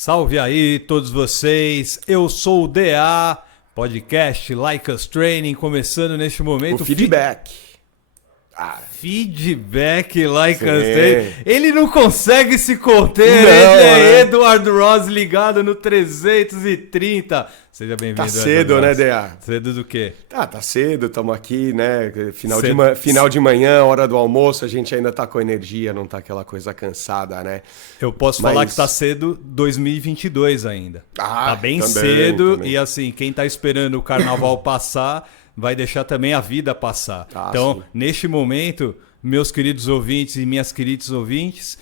Salve aí todos vocês, eu sou o DA, podcast Like Us Training, começando neste momento. O feedback. Feedback Like Us Sim. Training. Ele não consegue se conter, Não, ele é né? Edward Ross ligado no 330. Seja bem-vindo, Tá cedo, Edward né, Ross. DA? Cedo do quê? Tá cedo, estamos aqui, né? Cedo. Final de manhã, hora do almoço, a gente ainda tá com energia, não tá aquela coisa cansada, né? Eu posso Mas- falar que tá cedo 2022 ainda. Ah, Tá bem também, cedo também. e assim, quem tá esperando o carnaval passar, vai deixar também a vida passar. Ah, Então, sim. neste momento, meus queridos ouvintes e minhas queridas ouvintes,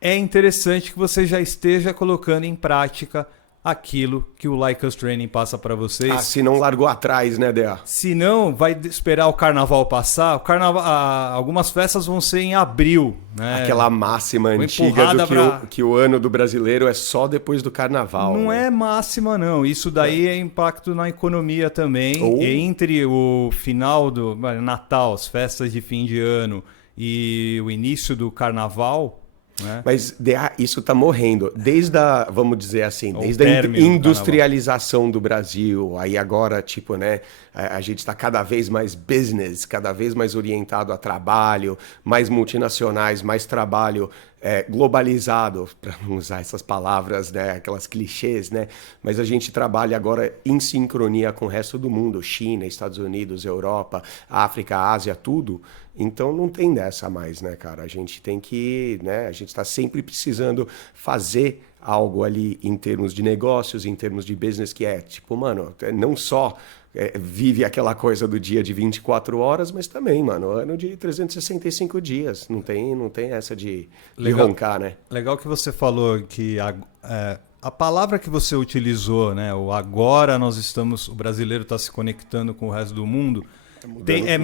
é interessante que você já esteja colocando em prática aquilo que o Like Us Training passa para vocês. Se não largou atrás, né, DA? Se não, vai esperar o carnaval passar. Algumas festas vão ser em abril, né? Aquela máxima Uma antiga empurrada que o ano do brasileiro é só depois do carnaval. Não né? é máxima, não. Isso daí é impacto na economia também. Ou- Entre o final do Natal, as festas de fim de ano e o início do carnaval, né? Mas DA, isso tá morrendo. Desde a, vamos dizer assim, O desde a término do industrialização do Brasil, aí agora, tipo, né, a gente tá cada vez mais business, cada vez mais orientado a trabalho, mais multinacionais, mais trabalho globalizado, para não usar essas palavras, né, aquelas clichês, né, mas a gente trabalha agora em sincronia com o resto do mundo, China, Estados Unidos, Europa, África, Ásia, tudo. Então não tem dessa mais, né, cara? A gente tem que, né, a gente está sempre precisando fazer algo ali em termos de negócios, em termos de business, que é tipo, mano, não só vive aquela coisa do dia de 24 horas, mas também, mano, ano de 365 dias. Não tem essa de Legal. roncar, né? Legal que você falou que a palavra que você utilizou, né? O agora o brasileiro está se conectando com o resto do mundo. Tem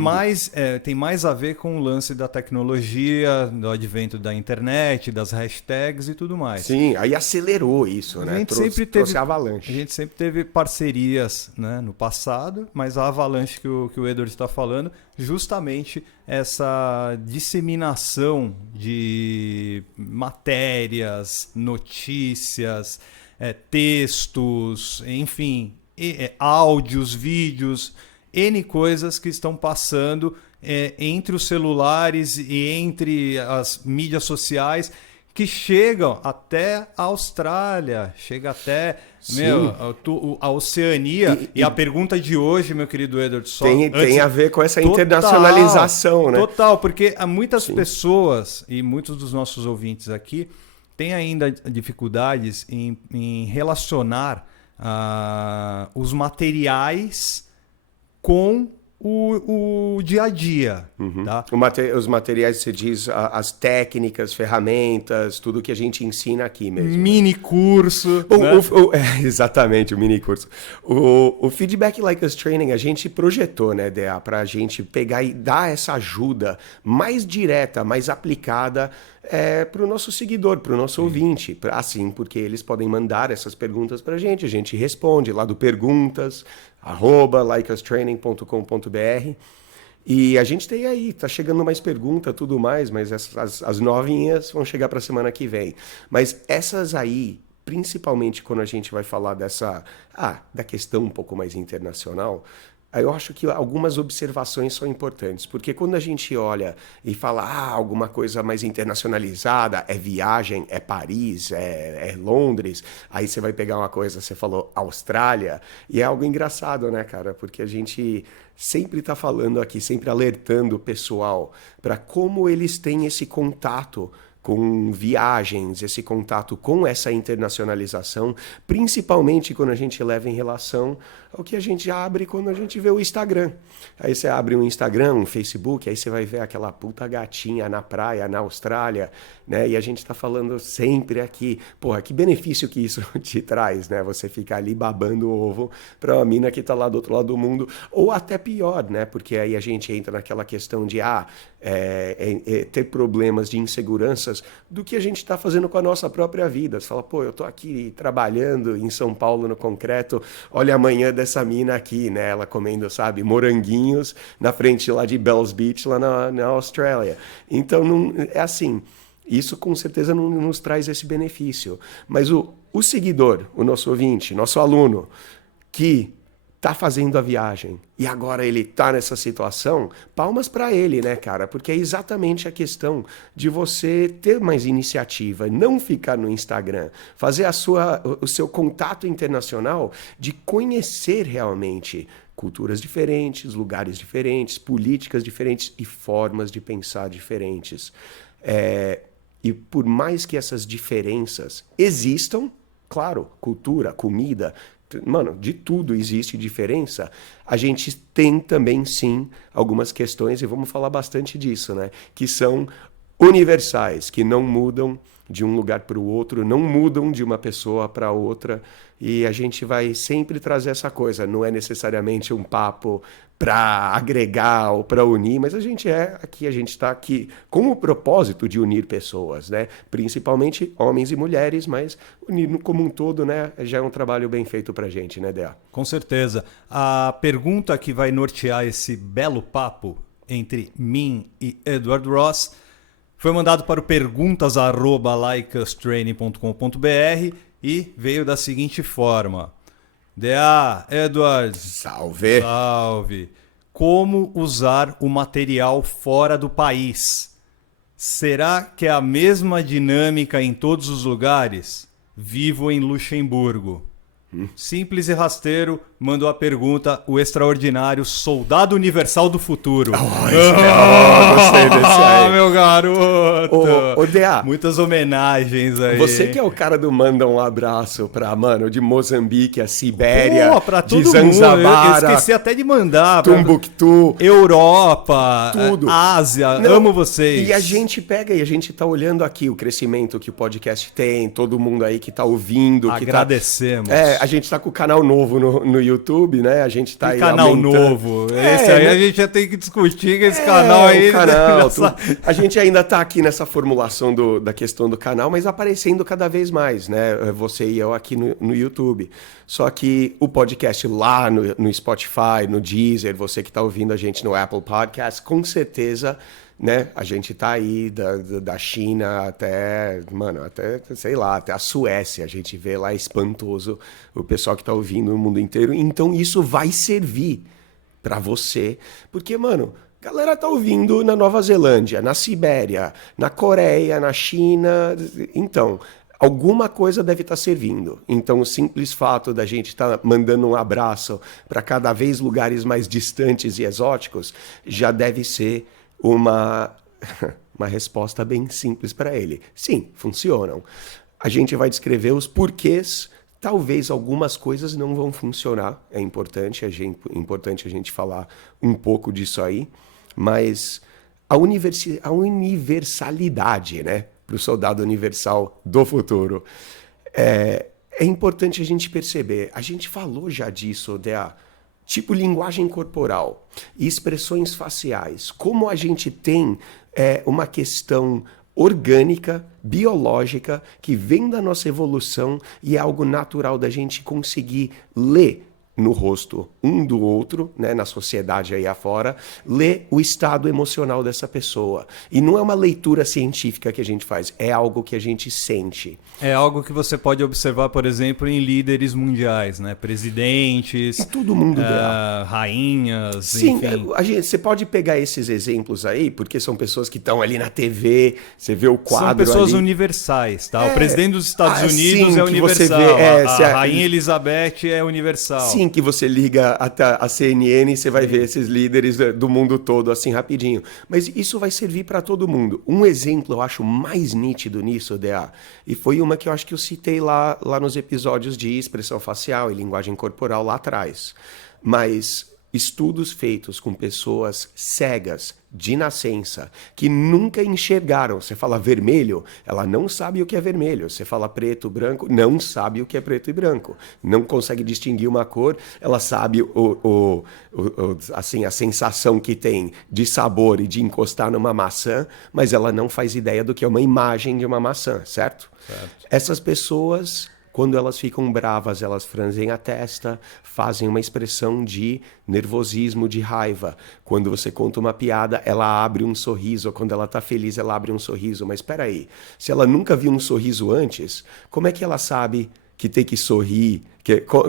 mais a ver com o lance da tecnologia, do advento da internet, das hashtags e tudo mais. Sim, aí acelerou isso, A né? gente Trouxe a avalanche. A gente sempre teve parcerias, né, no passado, mas a avalanche que o Edward está falando, justamente essa disseminação de matérias, notícias, textos, enfim, áudios, vídeos, N coisas que estão passando entre os celulares e entre as mídias sociais que chegam até a Austrália, chega até a Oceania. E a pergunta de hoje, meu querido Edward, Tem a ver com essa internacionalização, né? Total, porque há muitas pessoas e muitos dos nossos ouvintes aqui têm ainda dificuldades em relacionar os materiais com o dia a dia. Tá? Os materiais, você diz, as técnicas, ferramentas, tudo que a gente ensina aqui mesmo. Mini curso. Exatamente, o mini curso. O Feedback Like Us Training, a gente projetou, né, DA, para a gente pegar e dar essa ajuda mais direta, mais aplicada para o nosso seguidor, para o nosso ouvinte. Assim, porque eles podem mandar essas perguntas para a gente responde lá do perguntas, @likeustraining.com.br. E a gente tem aí, tá chegando mais pergunta, tudo mais, mas as novinhas vão chegar para a semana que vem. Mas essas aí, principalmente quando a gente vai falar da questão um pouco mais internacional, eu acho que algumas observações são importantes, porque quando a gente olha e fala alguma coisa mais internacionalizada, é viagem, é Paris, é Londres, aí você vai pegar uma coisa, você falou Austrália, e é algo engraçado, né, cara? Porque a gente sempre está falando aqui, sempre alertando o pessoal para como eles têm esse contato com viagens, esse contato com essa internacionalização, principalmente quando a gente leva em relação ao que a gente abre quando a gente vê o Instagram. Aí você abre um Instagram, um Facebook, aí você vai ver aquela puta gatinha na praia, na Austrália, né? E a gente tá falando sempre aqui, porra, que benefício que isso te traz, né? Você ficar ali babando o ovo pra uma mina que tá lá do outro lado do mundo, ou até pior, né? Porque aí a gente entra naquela questão de ter problemas de inseguranças do que a gente está fazendo com a nossa própria vida. Você fala, pô, eu tô aqui trabalhando em São Paulo no concreto, olha amanhã dessa mina aqui, né? Ela comendo, sabe, moranguinhos na frente lá de Bells Beach, lá na Austrália. Então, não, é assim, Isso com certeza não nos traz esse benefício. Mas o seguidor, o nosso ouvinte, nosso aluno, que está fazendo a viagem e agora ele está nessa situação, palmas para ele, né, cara? Porque é exatamente a questão de você ter mais iniciativa, não ficar no Instagram, fazer o seu contato internacional de conhecer realmente culturas diferentes, lugares diferentes, políticas diferentes e formas de pensar diferentes. E por mais que essas diferenças existam, claro, cultura, comida, mano, de tudo existe diferença, a gente tem também, sim, algumas questões, e vamos falar bastante disso, né? Que são universais, que não mudam de um lugar para o outro, não mudam de uma pessoa para outra, e a gente vai sempre trazer essa coisa, não é necessariamente um papo para agregar ou para unir, mas a gente está aqui com o propósito de unir pessoas, né? Principalmente homens e mulheres, mas unir como um todo, né? Já é um trabalho bem feito para a gente, né, Dea? Com certeza. A pergunta que vai nortear esse belo papo entre mim e Edward Ross foi mandado para o perguntas@likeustraining.com.br e veio da seguinte forma. DA, Edward. Salve! Salve! Como usar o material fora do país? Será que é a mesma dinâmica em todos os lugares? Vivo em Luxemburgo. Simples e rasteiro, mandou a pergunta o extraordinário Soldado Universal do Futuro. Gostei desse aí. Meu garoto! Ô, DA, muitas homenagens aí. Você que é o cara do manda um abraço pra, mano, de Moçambique, a Sibéria, pô, pra todo de Zanzibara, mundo. Eu esqueci até de mandar. Tumbuktu, Europa, tudo. Ásia, Não, amo vocês. E a gente pega e a gente tá olhando aqui o crescimento que o podcast tem, todo mundo aí que tá ouvindo. Agradecemos. A gente tá com o canal novo no YouTube, né? A gente tá aí canal aumentando. Novo. Esse aí, né? A gente já tem que discutir que esse canal aí... A gente ainda tá aqui nessa formulação da questão do canal, mas aparecendo cada vez mais, né? Você e eu aqui no YouTube. Só que o podcast lá no Spotify, no Deezer, você que tá ouvindo a gente no Apple Podcast, com certeza... Né? A gente tá aí da China até, sei lá, até a Suécia. A gente vê lá espantoso o pessoal que tá ouvindo no mundo inteiro. Então isso vai servir para você. Porque, mano, a galera tá ouvindo na Nova Zelândia, na Sibéria, na Coreia, na China. Então, alguma coisa deve estar servindo. Então, o simples fato da gente estar mandando um abraço para cada vez lugares mais distantes e exóticos já deve ser uma resposta bem simples para ele. Sim, funcionam. A gente vai descrever os porquês. Talvez algumas coisas não vão funcionar. É importante a gente falar um pouco disso aí. Mas a universalidade, né? Para o soldado universal do futuro. É importante a gente perceber. A gente falou já disso, Dea. Tipo linguagem corporal e expressões faciais. Como a gente tem uma questão orgânica, biológica, que vem da nossa evolução e é algo natural da gente conseguir ler no rosto um do outro, né, na sociedade aí afora, ler o estado emocional dessa pessoa. E não é uma leitura científica que a gente faz, é algo que a gente sente. É algo que você pode observar, por exemplo, em líderes mundiais, né? Presidentes, todo mundo rainhas, sim, enfim. Você pode pegar esses exemplos aí, porque são pessoas que estão ali na TV, você vê o quadro. São pessoas ali. Universais, tá? O presidente dos Estados Unidos é universal, a rainha Elizabeth é universal. Sim, que você liga até a CNN e você vai ver esses líderes do mundo todo assim rapidinho. Mas isso vai servir para todo mundo. Um exemplo eu acho mais nítido nisso, DA, e foi uma que eu acho que eu citei lá nos episódios de expressão facial e linguagem corporal lá atrás. Mas estudos feitos com pessoas cegas de nascença, que nunca enxergaram. Você fala vermelho, ela não sabe o que é vermelho. Você fala preto, branco, não sabe o que é preto e branco. Não consegue distinguir uma cor, ela sabe assim, a sensação que tem de sabor e de encostar numa maçã, mas ela não faz ideia do que é uma imagem de uma maçã, certo? Essas pessoas, Quando elas ficam bravas, elas franzem a testa, fazem uma expressão de nervosismo, de raiva. Quando você conta uma piada, ela abre um sorriso. Quando ela está feliz, ela abre um sorriso. Mas espera aí, se ela nunca viu um sorriso antes, como é que ela sabe que tem que sorrir?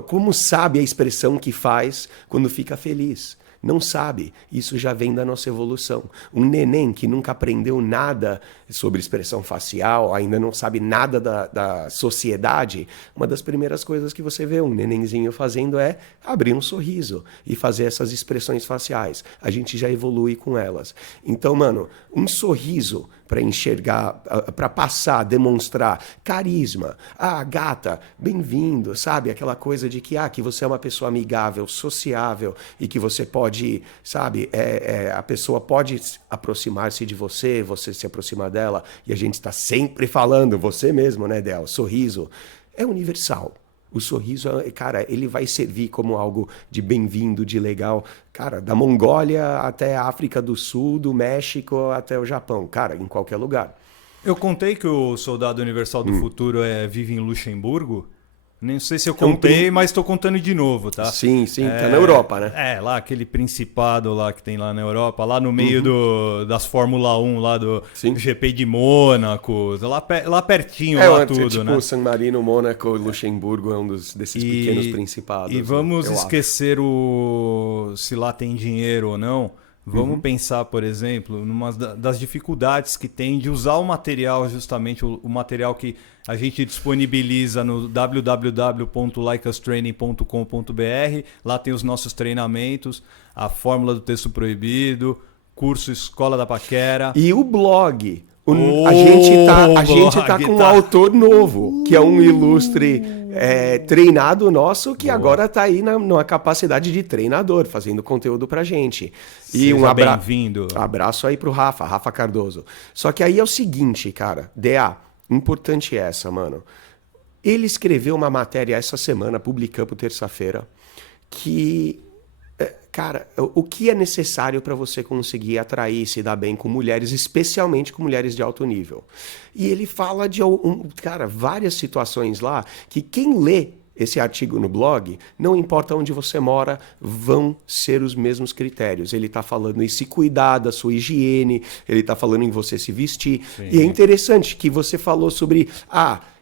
Como sabe a expressão que faz quando fica feliz? Não sabe. Isso já vem da nossa evolução. Um neném que nunca aprendeu nada sobre expressão facial, ainda não sabe nada da sociedade, uma das primeiras coisas que você vê um nenenzinho fazendo é abrir um sorriso e fazer essas expressões faciais. A gente já evolui com elas. Então, mano, um sorriso para enxergar, para passar, demonstrar carisma. Ah, gata, bem-vindo, sabe? Aquela coisa de que você é uma pessoa amigável, sociável e que você pode, sabe? A pessoa pode aproximar-se de você, você se aproximar dela. E a gente está sempre falando, você mesmo, né, Del? Sorriso é universal. O sorriso, cara, ele vai servir como algo de bem-vindo, de legal. Cara, da Mongólia até a África do Sul, do México até o Japão. Cara, em qualquer lugar. Eu contei que o Soldado Universal do Futuro vive em Luxemburgo. Nem sei se eu contei, mas estou contando de novo, tá? Sim, tá na Europa, né? Lá aquele principado lá que tem lá na Europa, lá no meio das Fórmula 1, lá do GP de Mônaco, lá pertinho, lá tudo, tipo, né? San Marino, Mônaco, Luxemburgo é um desses pequenos principados. E vamos esquecer se lá tem dinheiro ou não. Vamos pensar, por exemplo, numa das dificuldades que tem de usar o material, justamente o material que a gente disponibiliza no www.likeustraining.com.br. Lá tem os nossos treinamentos, a fórmula do texto proibido, curso Escola da Paquera. E o blog. A gente tá com um autor novo, que é um ilustre treinado nosso, que agora está aí numa capacidade de treinador, fazendo conteúdo pra gente. E bem-vindo. Abraço aí pro Rafa Cardoso. Só que aí é o seguinte, cara, DA, importante essa, mano. Ele escreveu uma matéria essa semana, publicamos terça-feira, que... Cara, o que é necessário para você conseguir atrair e se dar bem com mulheres, especialmente com mulheres de alto nível? E ele fala de várias situações lá que quem lê esse artigo no blog, não importa onde você mora, vão ser os mesmos critérios. Ele está falando em se cuidar da sua higiene, ele está falando em você se vestir. Sim. E é interessante que você falou sobre...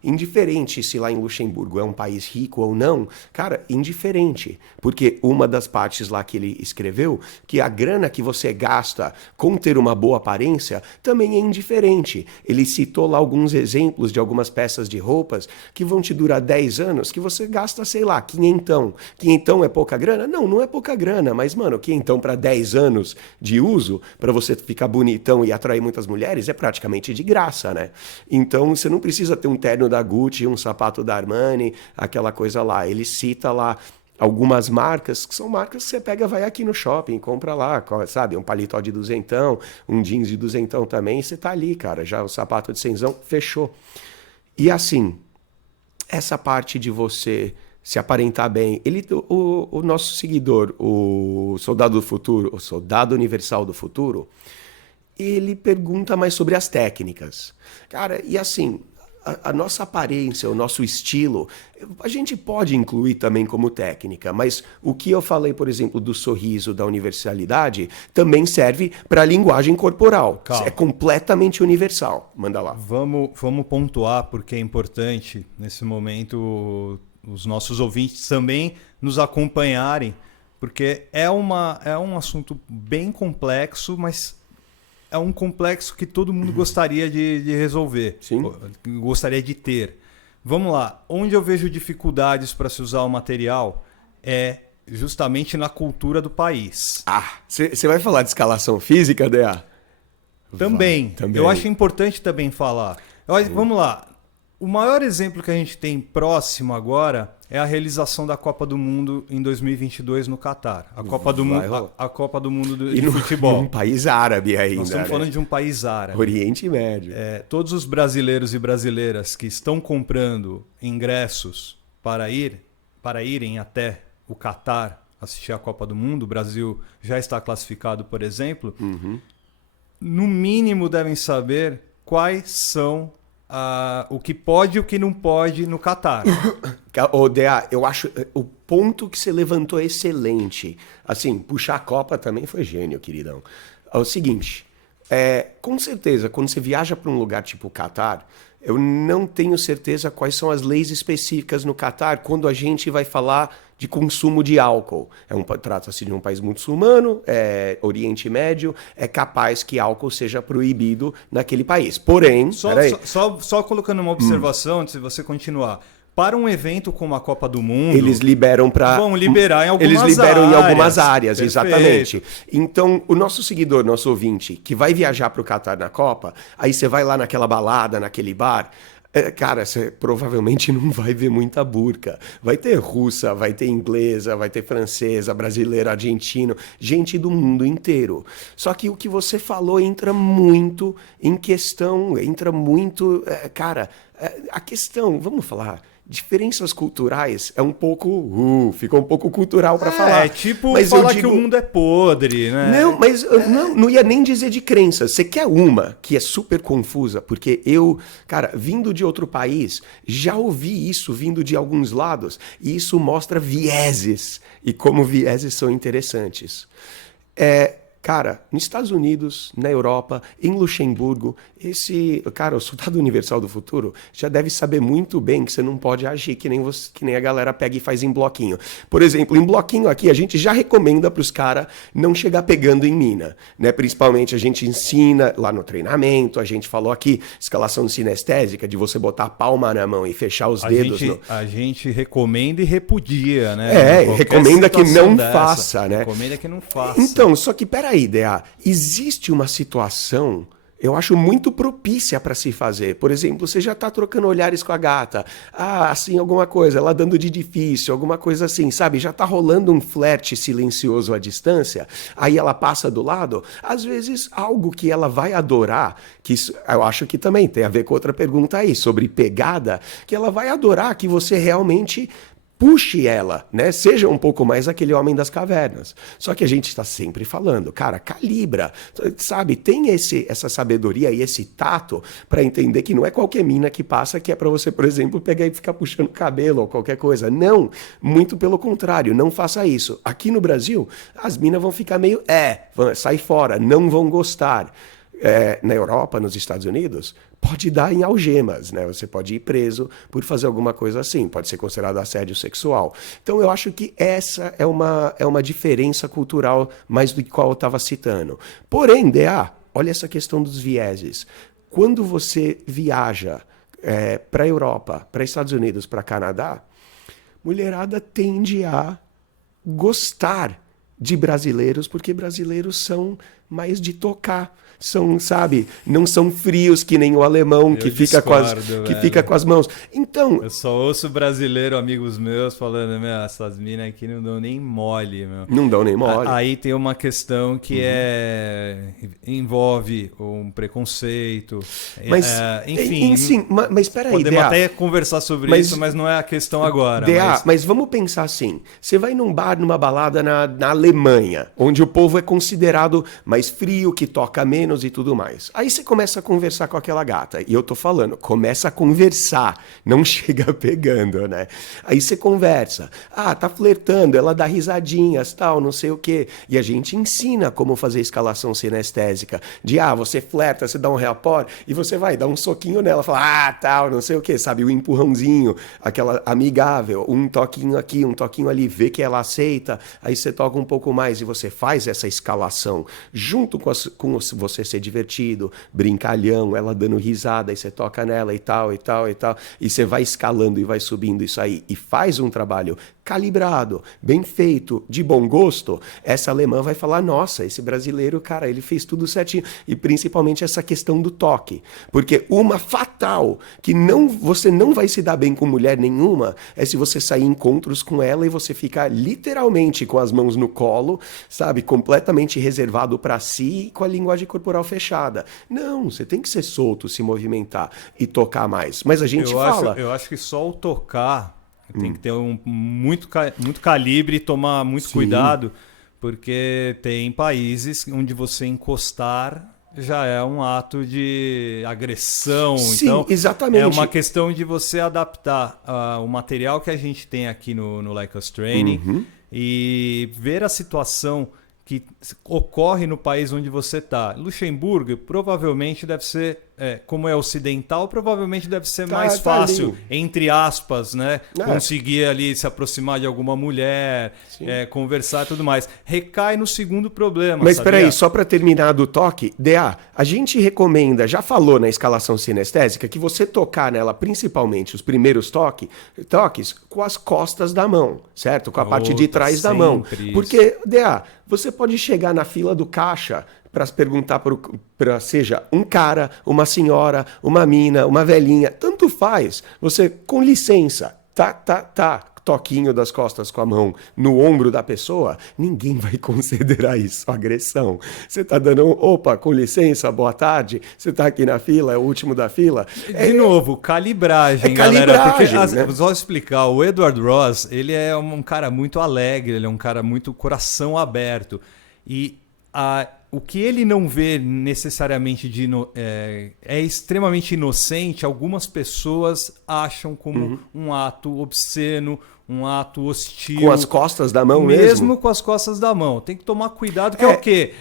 indiferente se lá em Luxemburgo é um país rico ou não, cara, indiferente. Porque uma das partes lá que ele escreveu, que a grana que você gasta com ter uma boa aparência, também é indiferente. Ele citou lá alguns exemplos de algumas peças de roupas que vão te durar 10 anos, que você gasta, sei lá, quinhentão. Quinhentão é pouca grana? Não é pouca grana, mas, mano, quinhentão para 10 anos de uso, para você ficar bonitão e atrair muitas mulheres, é praticamente de graça, né? Então, você não precisa ter um terno da Gucci, um sapato da Armani, aquela coisa lá. Ele cita lá algumas marcas, que são marcas que você pega, vai aqui no shopping, compra lá, sabe? Um paletó de duzentão, um jeans de duzentão também, e você tá ali, cara. Já o sapato de cenzão, fechou. E assim, essa parte de você se aparentar bem, o nosso seguidor, o Soldado do Futuro, o Soldado Universal do Futuro, ele pergunta mais sobre as técnicas. Cara, e assim... A nossa aparência, o nosso estilo, a gente pode incluir também como técnica, mas o que eu falei, por exemplo, do sorriso, da universalidade, também serve para a linguagem corporal. Calma. É completamente universal. Manda lá. Vamos pontuar, porque é importante, nesse momento, os nossos ouvintes também nos acompanharem, porque é um assunto bem complexo, mas... é um complexo que todo mundo gostaria de resolver. Sim. Gostaria de ter. Vamos lá. Onde eu vejo dificuldades para se usar o material é justamente na cultura do país. Você vai falar de escalação física, DA? Também. Eu acho importante também falar. Vamos lá. O maior exemplo que a gente tem próximo agora é a realização da Copa do Mundo em 2022 no Catar. A Copa do Mundo de futebol. Num país árabe ainda. Nós estamos falando de um país árabe. Oriente Médio. Todos os brasileiros e brasileiras que estão comprando ingressos para irem até o Catar assistir a Copa do Mundo, o Brasil já está classificado, por exemplo, no mínimo devem saber quais são o que pode e o que não pode no Catar. Ô, DA, eu acho o ponto que você levantou é excelente. Assim, puxar a Copa também foi gênio, queridão. É o seguinte, com certeza, quando você viaja para um lugar tipo o Catar, eu não tenho certeza quais são as leis específicas no Catar quando a gente vai falar de consumo de álcool. Trata-se de um país muçulmano, Oriente Médio, é capaz que álcool seja proibido naquele país. Porém, só colocando uma observação antes de você continuar. Para um evento como a Copa do Mundo, eles liberam para vão liberar em algumas eles liberam áreas. Em algumas áreas, Perfeito. exatamente. Então, o nosso seguidor, nosso ouvinte, que vai viajar para o Catar na Copa, aí você vai lá naquela balada, naquele bar, cara, você provavelmente não vai ver muita burca. Vai ter russa, vai ter inglesa, vai ter francesa, brasileira, argentino, gente do mundo inteiro. Só que o que você falou entra muito em questão, cara, a questão, vamos falar, diferenças culturais é um pouco, fica um pouco cultural para falar. É tipo mas falar que o mundo é podre, né? Não, mas não ia nem dizer de crença. Você quer uma que é super confusa, porque eu, cara, vindo de outro país, já ouvi isso vindo de alguns lados, e isso mostra vieses, e como vieses são interessantes. Cara, nos Estados Unidos, na Europa, em Luxemburgo, o soldado universal do futuro já deve saber muito bem que você não pode agir que nem a galera pega e faz em bloquinho. Por exemplo, em bloquinho aqui, a gente já recomenda para os caras não chegar pegando em mina, né? Principalmente a gente ensina lá no treinamento, a gente falou aqui, escalação sinestésica, de você botar a palma na mão e fechar os dedos. A gente recomenda e repudia, né? Recomenda que não faça, né? Recomenda que não faça. Então, só que peraí, DA, existe uma situação, eu acho muito propícia para se fazer. Por exemplo, você já está trocando olhares com a gata. Assim, alguma coisa, ela dando de difícil, alguma coisa assim, sabe? Já está rolando um flerte silencioso à distância, aí ela passa do lado. Às vezes, algo que ela vai adorar, que isso, eu acho que também tem a ver com outra pergunta aí, sobre pegada, que ela vai adorar que você realmente puxe ela, né? Seja um pouco mais aquele homem das cavernas. Só que a gente está sempre falando, cara, calibra, sabe? Tem essa sabedoria e esse tato para entender que não é qualquer mina que passa que é para você, por exemplo, pegar e ficar puxando cabelo ou qualquer coisa. Não, muito pelo contrário, não faça isso. Aqui no Brasil, as minas vão ficar meio, sai fora, não vão gostar. Na Europa, nos Estados Unidos, pode dar em algemas, né? Você pode ir preso por fazer alguma coisa assim, pode ser considerado assédio sexual. Então eu acho que essa é uma diferença cultural mais do que qual eu estava citando. Porém, DA, olha essa questão dos vieses. Quando você viaja para a Europa, para Estados Unidos, para Canadá, mulherada tende a gostar de brasileiros, porque brasileiros são mais de tocar. Sabe, não são frios que nem o alemão que fica com as mãos. Então, eu só ouço brasileiro, amigos meus, falando, essas minas aqui não dão nem mole, meu. Não dão nem mole. Aí tem uma questão que envolve um preconceito. Mas, enfim, mas peraí, podemos até conversar sobre isso, mas não é a questão agora. Mas vamos pensar assim, você vai num bar, numa balada na Alemanha, onde o povo é considerado mais frio, que toca menos e tudo mais. Aí você começa a conversar com aquela gata. E eu tô falando, começa a conversar, não chega pegando, né? Aí você conversa. Tá flertando, ela dá risadinhas, tal, não sei o quê. E a gente ensina como fazer escalação sinestésica. De, você flerta, você dá um reapor e você vai dar um soquinho nela, fala, tal, não sei o quê, sabe? O empurrãozinho, aquela amigável, um toquinho aqui, um toquinho ali, vê que ela aceita, aí você toca um pouco mais e você faz essa escalação junto com você ser divertido, brincalhão, ela dando risada, aí você toca nela e tal, e tal, e tal, e você vai escalando e vai subindo isso aí, e faz um trabalho calibrado, bem feito, de bom gosto, essa alemã vai falar, nossa, esse brasileiro, cara, ele fez tudo certinho, e principalmente essa questão do toque, porque uma fatal, que você não vai se dar bem com mulher nenhuma, é se você sair em encontros com ela e você ficar literalmente com as mãos no colo, sabe, completamente reservado para si, com a linguagem corporal fechada. Não, você tem que ser solto, se movimentar e tocar mais. Mas a gente fala... Eu acho que só o tocar tem que ter muito calibre e tomar muito cuidado, porque tem países onde você encostar já é um ato de agressão. Sim, Então, exatamente. é uma questão de você adaptar o material que a gente tem aqui no Like Us Training e ver a situação que ocorre no país onde você está. Luxemburgo provavelmente deve ser, como é ocidental, provavelmente deve ser mais fácil, entre aspas, né? Conseguir ali se aproximar de alguma mulher, conversar e tudo mais. Recai no segundo problema. Mas sabia? peraí, só para terminar do toque, DA, a gente recomenda, já falou na escalação sinestésica, que você tocar nela, principalmente os primeiros toques, com as costas da mão, certo? Com a parte de trás da mão. Porque, DA, você pode chegar na fila do caixa para perguntar para seja um cara, uma senhora, uma mina, uma velhinha, tanto faz. Você, com licença, toquinho das costas com a mão no ombro da pessoa, ninguém vai considerar isso agressão. Você tá dando opa, com licença, boa tarde, você tá aqui na fila, é o último da fila. De novo, calibragem, galera. Porque, né? Só explicar, o Edward Ross, ele é um cara muito alegre, ele é um cara muito coração aberto. E o que ele não vê necessariamente é extremamente inocente, algumas pessoas acham como um ato obsceno, um ato hostil. Com as costas da mão mesmo? Mesmo com as costas da mão. Tem que tomar cuidado, que é o quê?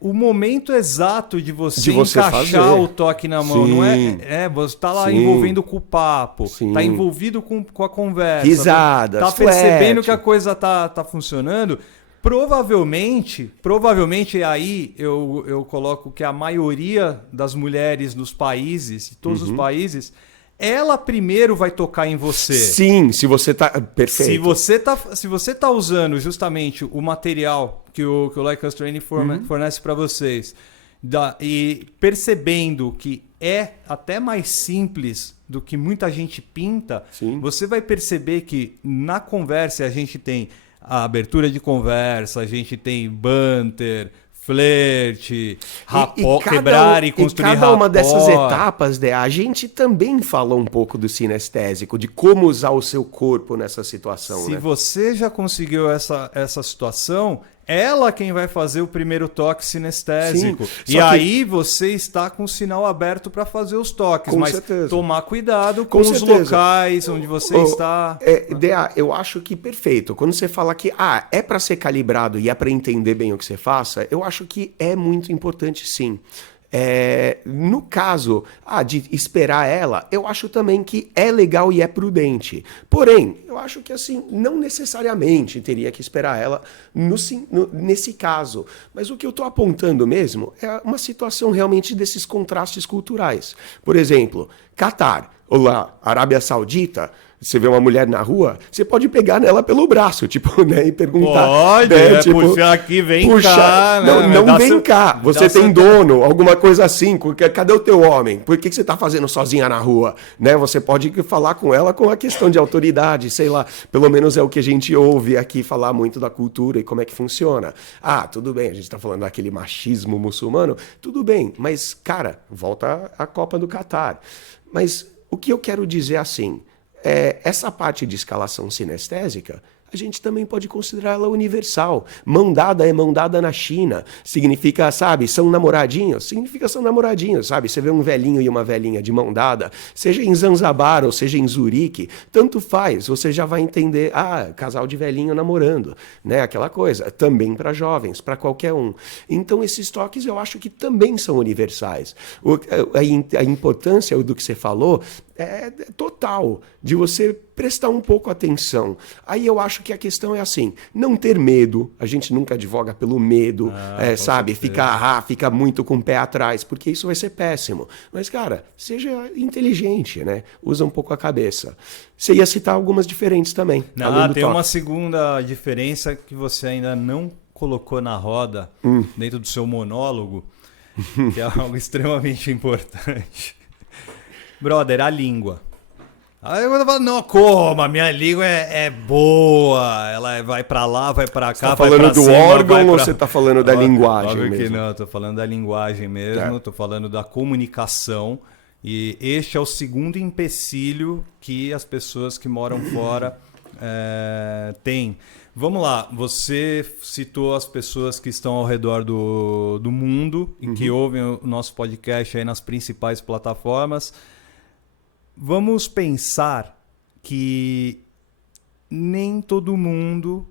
O momento exato de você encaixar fazer o toque na mão. Sim. Não você tá lá envolvendo com o papo, tá envolvido com a conversa. Risadas, tá percebendo que a coisa tá funcionando. Provavelmente aí eu coloco que a maioria das mulheres nos países, de todos os países, ela primeiro vai tocar em você. Sim, se você tá... Perfeito. Se você tá usando justamente o material que o Like Us Training fornece para vocês e percebendo que é até mais simples do que muita gente pinta, você vai perceber que na conversa a gente tem a abertura de conversa, a gente tem banter, flerte, quebrar e construir rapport. Cada uma dessas etapas, a gente também fala um pouco do sinestésico, de como usar o seu corpo nessa situação. Se você já conseguiu essa situação, ela quem vai fazer o primeiro toque sinestésico. E aí você está com o sinal aberto para fazer os toques. Mas tomar cuidado com os locais onde você está. DA, eu acho que perfeito. Quando você fala que é para ser calibrado e é para entender bem o que você faça, eu acho que é muito importante sim. No caso de esperar ela, eu acho também que é legal e é prudente. Porém, eu acho que assim, não necessariamente teria que esperar ela nesse caso. Mas o que eu estou apontando mesmo é uma situação realmente desses contrastes culturais. Por exemplo, Catar, ou lá, Arábia Saudita. Você vê uma mulher na rua, você pode pegar nela pelo braço, e perguntar. Pode, puxar aqui, vem cá. Não vem cá, você tem dono, alguma coisa assim. Cadê o teu homem? Por que você está fazendo sozinha na rua? Você pode falar com ela com a questão de autoridade, sei lá. Pelo menos é o que a gente ouve aqui falar muito da cultura e como é que funciona. Tudo bem, a gente está falando daquele machismo muçulmano, tudo bem. Mas, cara, volta à Copa do Catar. Mas o que eu quero dizer assim... essa parte de escalação sinestésica, a gente também pode considerá-la universal. Mão dada é mão dada na China. Significa, são namoradinhos? Significa são namoradinhos, Você vê um velhinho e uma velhinha de mão dada, seja em Zanzibar ou seja em Zurique, tanto faz, você já vai entender, casal de velhinho namorando, Aquela coisa. Também para jovens, para qualquer um. Então esses toques eu acho que também são universais. A importância do que você falou é total, de você prestar um pouco atenção. Aí eu acho que a questão é assim, não ter medo, a gente nunca advoga pelo medo, fica muito com o pé atrás, porque isso vai ser péssimo. Mas, cara, seja inteligente, Usa um pouco a cabeça. Você ia citar algumas diferentes também. Tem uma segunda diferença que você ainda não colocou na roda, dentro do seu monólogo, que é algo extremamente importante. Brother, a língua. Aí eu falo, não, como? A minha língua é boa. Ela vai pra lá, vai pra cá, vai pra cima. Você tá falando do órgão ou você tá falando da linguagem óbvio mesmo? Que não, eu tô falando da linguagem mesmo, tô falando da comunicação. E este é o segundo empecilho que as pessoas que moram fora Tem. Vamos lá, você citou as pessoas que estão ao redor do mundo e que ouvem o nosso podcast aí nas principais plataformas. Vamos pensar que nem todo mundo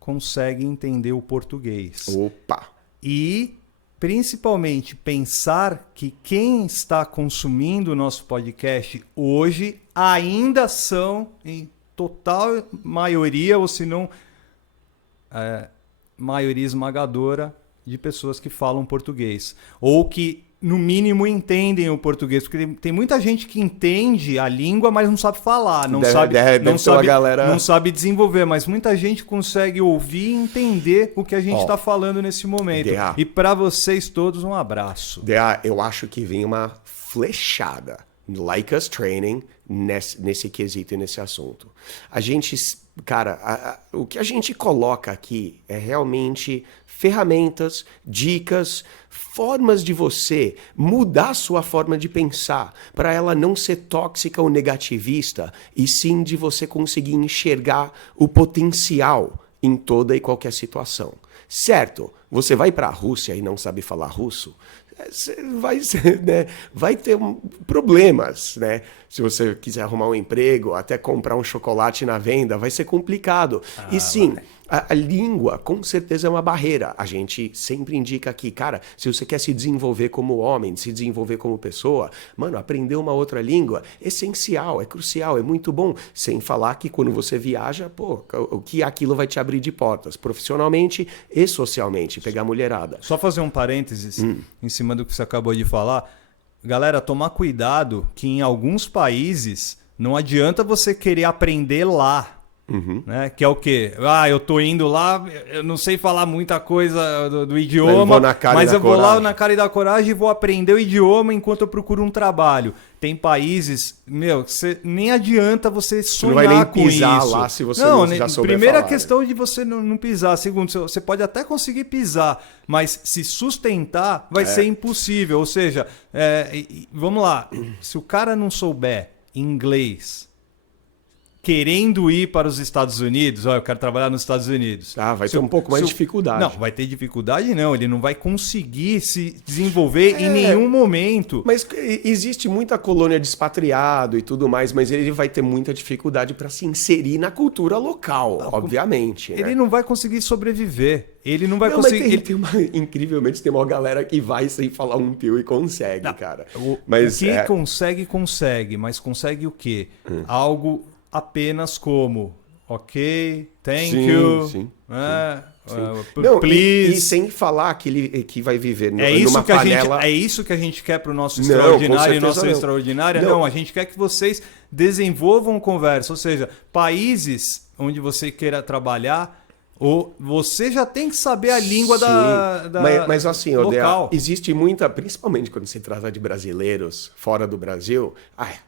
consegue entender o português. Opa! E, principalmente, pensar que quem está consumindo o nosso podcast hoje ainda são, em total maioria, ou se não maioria esmagadora, de pessoas que falam português. Ou que, no mínimo, entendem o português. Porque tem muita gente que entende a língua, mas não sabe falar. Não sabe desenvolver. Mas muita gente consegue ouvir e entender o que a gente está falando nesse momento. E para vocês todos, um abraço. Eu acho que vem uma flechada. Like Us Training nesse quesito e nesse assunto. A gente, cara, o que a gente coloca aqui é realmente ferramentas, dicas, formas de você mudar a sua forma de pensar para ela não ser tóxica ou negativista e sim de você conseguir enxergar o potencial em toda e qualquer situação. Certo, você vai para a Rússia e não sabe falar russo, vai ter problemas, né? Se você quiser arrumar um emprego, até comprar um chocolate na venda, vai ser complicado. E sim, a língua com certeza é uma barreira. A gente sempre indica aqui, cara, se você quer se desenvolver como homem, se desenvolver como pessoa, mano, aprender uma outra língua é essencial, é crucial, é muito bom. Sem falar que quando você viaja, o que aquilo vai te abrir de portas, profissionalmente e socialmente, pegar mulherada. Só fazer um parênteses em cima do que você acabou de falar. Galera, tomar cuidado que em alguns países não adianta você querer aprender lá. Né? Que é o quê? Eu tô indo lá, eu não sei falar muita coisa do idioma, mas eu vou lá na cara e da coragem e vou aprender o idioma enquanto eu procuro um trabalho. Tem países, nem adianta você sonhar com isso. Você não vai nem pisar lá se você não já souber primeira falar, questão de você não pisar. Segundo, você pode até conseguir pisar, mas se sustentar vai ser impossível. Ou seja, vamos lá, se o cara não souber inglês, querendo ir para os Estados Unidos, eu quero trabalhar nos Estados Unidos. Vai ter um pouco mais de dificuldade. Não, vai ter dificuldade não, ele não vai conseguir se desenvolver em nenhum momento. Mas existe muita colônia de expatriado e tudo mais, mas ele vai ter muita dificuldade para se inserir na cultura local, obviamente. Ele não vai conseguir sobreviver. Ele não vai conseguir. Incrivelmente, tem uma galera que vai sem falar um pio e consegue, cara. Mas, consegue, mas consegue o quê? Algo apenas como ok, thank you, sim. Please. E sem falar que vai viver numa panela... É isso que a gente quer para o nosso extraordinário e nossa extraordinária? Não, a gente quer que vocês desenvolvam conversa. Ou seja, países onde você queira trabalhar, você já tem que saber a língua mas assim, local. Existe muita, principalmente quando se trata de brasileiros fora do Brasil,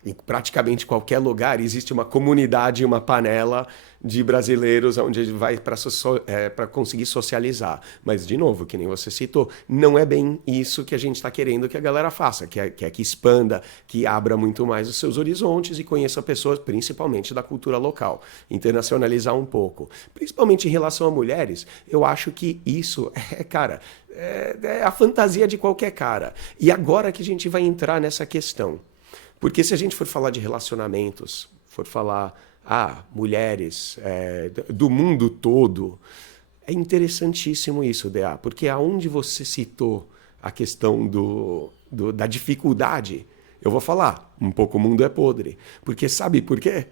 em praticamente qualquer lugar existe uma comunidade, uma panela de brasileiros onde ele vai para conseguir socializar. Mas, de novo, que nem você citou, não é bem isso que a gente está querendo que a galera faça, que é que expanda, que abra muito mais os seus horizontes e conheça pessoas, principalmente da cultura local. Internacionalizar um pouco. Principalmente em relação a mulheres, eu acho que isso é a fantasia de qualquer cara. E agora que a gente vai entrar nessa questão. Porque se a gente for falar de relacionamentos, for falar... mulheres do mundo todo. É interessantíssimo isso, DA, porque aonde você citou a questão da dificuldade, eu vou falar, um pouco o mundo é podre. Porque sabe por quê?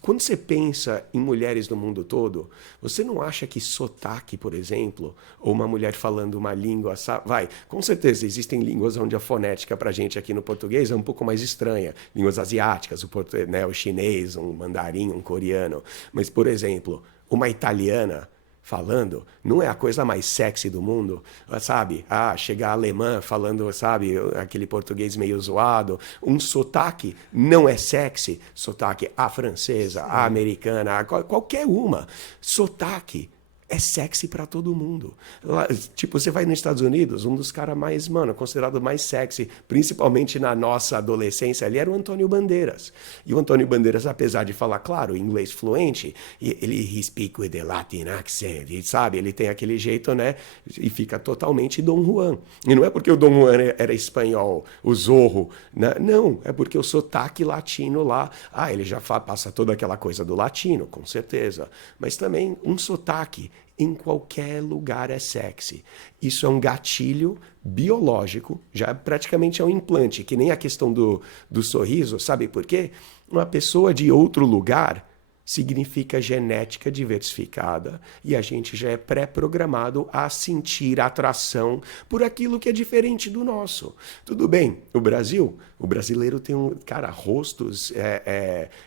Quando você pensa em mulheres do mundo todo, você não acha que sotaque, por exemplo, ou uma mulher falando uma língua, com certeza existem línguas onde a fonética pra gente aqui no português é um pouco mais estranha. Línguas asiáticas, o chinês, um mandarim, um coreano. Mas, por exemplo, uma italiana falando, não é a coisa mais sexy do mundo, sabe? Chegar alemã falando, sabe, aquele português meio zoado. Um sotaque não é sexy. Sotaque a francesa, a americana, qualquer uma. Sotaque é sexy pra todo mundo. Lá, tipo, você vai nos Estados Unidos, um dos caras mais, mano, considerado mais sexy, principalmente na nossa adolescência, ali era o Antônio Bandeiras. E o Antônio Bandeiras, apesar de falar, claro, inglês fluente, he speak with a Latin accent, e, sabe? Ele tem aquele jeito, né? E fica totalmente Dom Juan. E não é porque o Dom Juan era espanhol, o Zorro, né? Não, é porque o sotaque latino lá, ele já passa toda aquela coisa do latino, com certeza. Mas também um sotaque em qualquer lugar é sexy. Isso é um gatilho biológico, já praticamente é um implante, que nem a questão do sorriso, sabe por quê? Uma pessoa de outro lugar significa genética diversificada e a gente já é pré-programado a sentir atração por aquilo que é diferente do nosso. Tudo bem, o brasileiro tem rostos,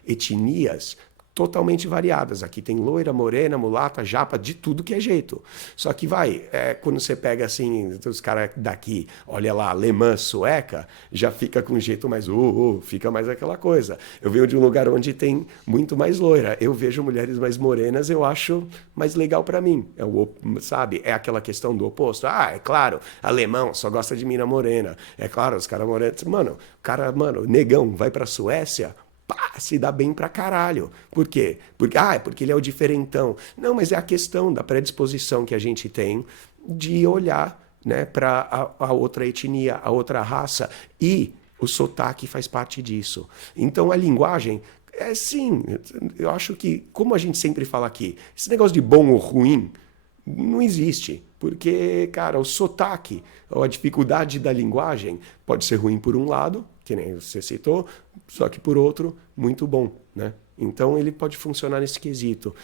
etnias totalmente variadas. Aqui tem loira, morena, mulata, japa, de tudo que é jeito. Só que quando você pega assim, os caras daqui, olha lá, alemã, sueca, já fica com um jeito mais, fica mais aquela coisa. Eu venho de um lugar onde tem muito mais loira. Eu vejo mulheres mais morenas, eu acho mais legal pra mim. Sabe? É aquela questão do oposto. É claro, alemão só gosta de mina morena. É claro, os caras morenos. Mano, negão, vai pra Suécia, se dá bem pra caralho. Por quê? Porque ele é o diferentão. Não, mas é a questão da predisposição que a gente tem de olhar, né, para a outra etnia, a outra raça. E o sotaque faz parte disso. Então a linguagem, sim, eu acho que, como a gente sempre fala aqui, esse negócio de bom ou ruim não existe. Porque, cara, o sotaque, ou a dificuldade da linguagem pode ser ruim por um lado, que nem você citou, só que por outro, muito bom, né? Então ele pode funcionar nesse quesito.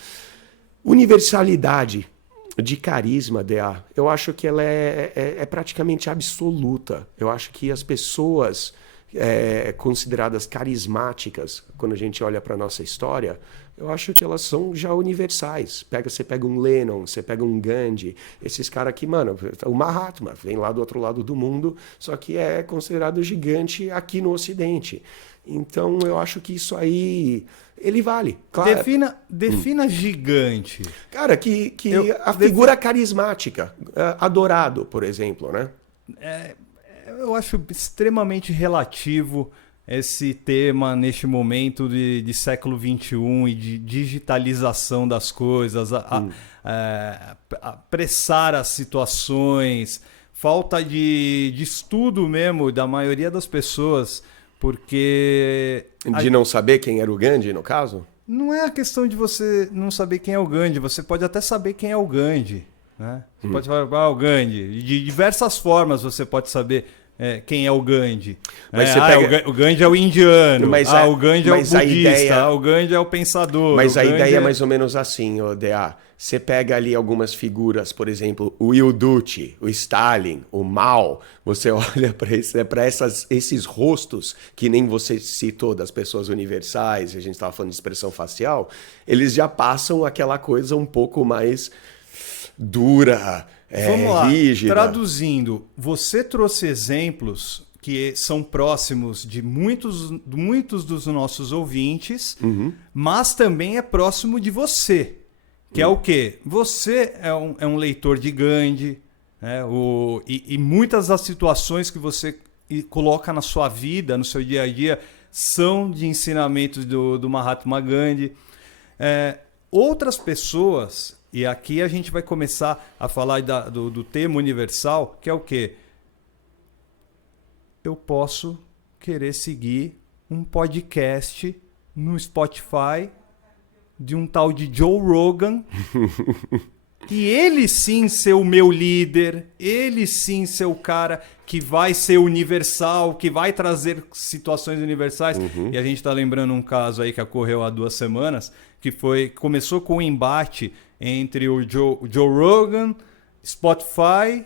Universalidade de carisma, DA, eu acho que ela é praticamente absoluta. Eu acho que as pessoas consideradas carismáticas, quando a gente olha para a nossa história, eu acho que elas são já universais. Você pega um Lennon, você pega um Gandhi, esses caras aqui, mano, o Mahatma vem lá do outro lado do mundo, só que é considerado gigante aqui no Ocidente. Então eu acho que isso aí, ele vale. Claro. Defina gigante. Cara, figura carismática, adorado, por exemplo, né? Eu acho extremamente relativo esse tema neste momento de século XXI e de digitalização das coisas, apressar as situações, falta de estudo mesmo da maioria das pessoas, porque... De não saber quem era o Gandhi, no caso? Não é a questão de você não saber quem é o Gandhi, você pode até saber quem é o Gandhi, né? Você pode falar, o Gandhi, de diversas formas você pode saber quem é o Gandhi. Mas o Gandhi é o indiano, o Gandhi é o budista, o Gandhi é o pensador. Mas a ideia é mais ou menos assim, DA. Você pega ali algumas figuras, por exemplo, o Ilducci, o Stalin, o Mao, você olha para esses rostos, que nem você citou das pessoas universais, a gente estava falando de expressão facial, eles já passam aquela coisa um pouco mais dura, Vamos lá, rígida. Traduzindo, você trouxe exemplos que são próximos de muitos dos nossos ouvintes, mas também é próximo de você, que é o quê? Você é um leitor de Gandhi, né? E muitas das situações que você coloca na sua vida, no seu dia a dia, são de ensinamentos do Mahatma Gandhi. Outras pessoas... E aqui a gente vai começar a falar do tema universal, que é o quê? Eu posso querer seguir um podcast no Spotify de um tal de Joe Rogan, e ele sim ser o meu líder, ele sim ser o cara que vai ser universal, que vai trazer situações universais. E a gente está lembrando um caso aí que ocorreu há 2 semanas, que começou com um embate entre o Joe Rogan, Spotify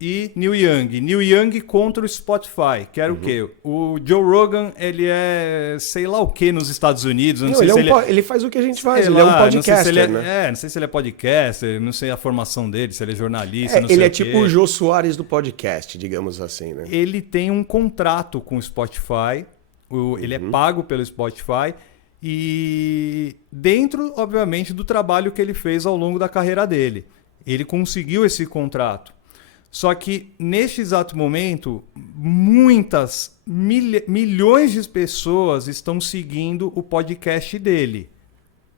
e Neil Young. Neil Young contra o Spotify, que era o quê? O Joe Rogan, ele é sei lá o que nos Estados Unidos. Não sei se ele faz o que a gente faz, ele é um podcaster, né? Não sei se ele é podcaster, não sei a formação dele, se ele é jornalista, não sei ele o é tipo o Jô Soares do podcast, digamos assim, né? Ele tem um contrato com o Spotify, ele é pago pelo Spotify, E dentro, obviamente, do trabalho que ele fez ao longo da carreira dele. Ele conseguiu esse contrato. Só que, neste exato momento, milhões de pessoas estão seguindo o podcast dele.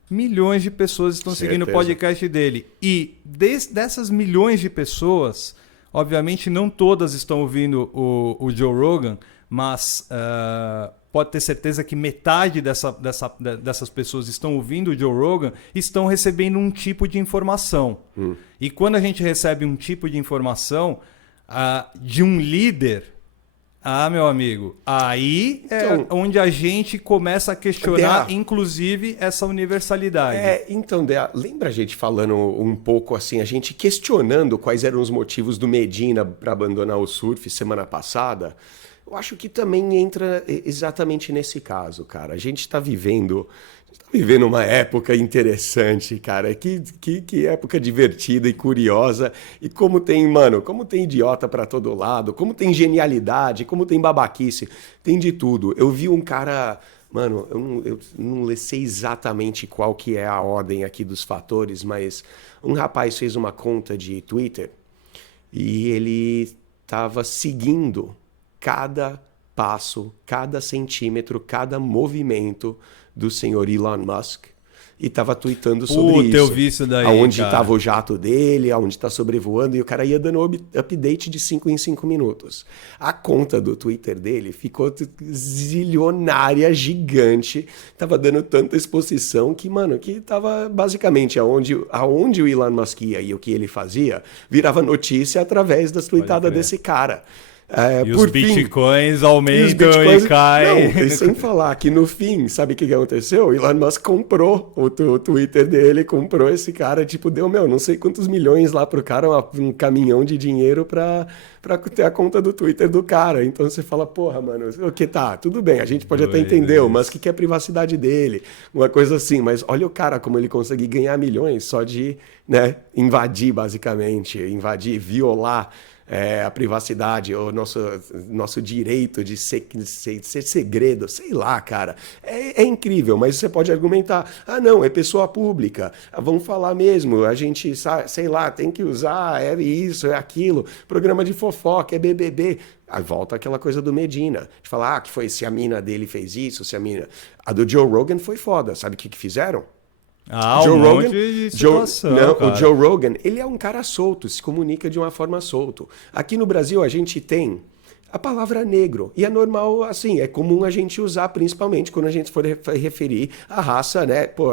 Milhões de pessoas estão seguindo o podcast dele. E dessas milhões de pessoas, obviamente não todas estão ouvindo o Joe Rogan, mas pode ter certeza que metade dessas pessoas estão ouvindo o Joe Rogan, estão recebendo um tipo de informação. E quando a gente recebe um tipo de informação de um líder, meu amigo, aí é onde a gente começa a questionar, inclusive, essa universalidade. Então, Dea, lembra a gente falando um pouco assim, a gente questionando quais eram os motivos do Medina para abandonar o surf semana passada? Eu acho que também entra exatamente nesse caso, cara. A gente está vivendo uma época interessante, cara. Que época divertida e curiosa. E como tem idiota para todo lado, como tem genialidade, como tem babaquice, tem de tudo. Eu vi um cara... Mano, eu não sei exatamente qual que é a ordem aqui dos fatores, mas um rapaz fez uma conta de Twitter e ele estava seguindo cada passo, cada centímetro, cada movimento do senhor Elon Musk e estava tweetando sobre isso. Eu vi isso daí, aonde estava o jato dele, aonde está sobrevoando, e o cara ia dando update de 5 em 5 minutos. A conta do Twitter dele ficou zilionária, gigante, estava dando tanta exposição que, mano, que estava basicamente aonde o Elon Musk ia e o que ele fazia, virava notícia através das tweetadas desse cara. E os bitcoins aumentam e caem. Não, e sem falar que no fim, sabe o que aconteceu? O Elon Musk comprou o Twitter dele, comprou esse cara, tipo, deu, não sei quantos milhões lá pro cara, um caminhão de dinheiro pra ter a conta do Twitter do cara. Então você fala, porra, mano, o que tá, tudo bem, a gente pode até entender, o Musk quer a privacidade dele, uma coisa assim, mas olha o cara como ele consegue ganhar milhões só de, invadir, basicamente, violar a privacidade, o nosso direito de ser segredo, sei lá, cara. É incrível, mas você pode argumentar, não, é pessoa pública, vamos falar mesmo, a gente, sei lá, tem que usar, é isso, é aquilo, programa de fofoca, é BBB. Aí volta aquela coisa do Medina, de falar, que foi se a mina dele fez isso, se a mina... A do Joe Rogan foi foda, sabe o que fizeram? Monte de situação, o Joe Rogan, ele é um cara solto, se comunica de uma forma solto. Aqui no Brasil a gente tem a palavra negro, e é normal, assim, é comum a gente usar, principalmente quando a gente for referir à raça, né? Pô,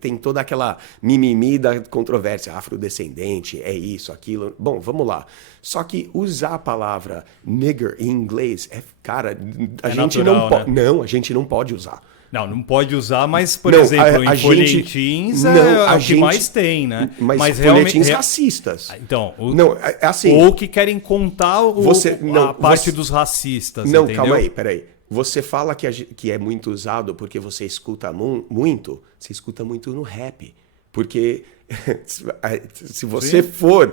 tem toda aquela mimimi da controvérsia, afrodescendente, é isso, aquilo. Bom, vamos lá. Só que usar a palavra nigger em inglês, cara, a gente natural, não pode. Né? Não, a gente não pode usar. Não pode usar, mas, por exemplo, em folhetins é o que mais tem, né? Mas folhetins racistas. Então, assim, ou que querem contar a parte dos racistas, não, entendeu? Calma aí, peraí. Você fala que é muito usado porque você escuta muito, você escuta muito no rap. Porque se você for...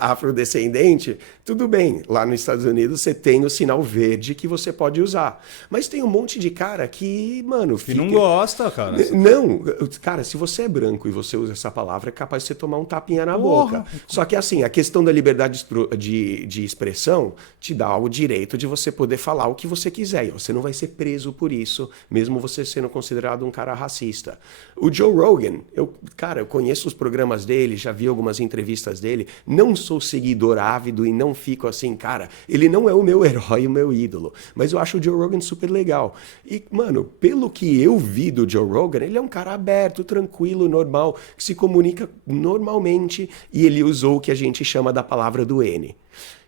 afrodescendente, tudo bem, lá nos Estados Unidos você tem o sinal verde que você pode usar. Mas tem um monte de cara que, mano... Que não gosta, cara. Não, cara, se você é branco e você usa essa palavra, é capaz de você tomar um tapinha na boca. Só que assim, a questão da liberdade de expressão te dá o direito de você poder falar o que você quiser. E você não vai ser preso por isso, mesmo você sendo considerado um cara racista. O Joe Rogan, eu conheço os programas dele, já vi algumas entrevistas dele, não sou seguidor ávido e não fico assim, cara, ele não é o meu herói, o meu ídolo, mas eu acho o Joe Rogan super legal. E, mano, pelo que eu vi do Joe Rogan, ele é um cara aberto, tranquilo, normal, que se comunica normalmente, e ele usou o que a gente chama da palavra do N.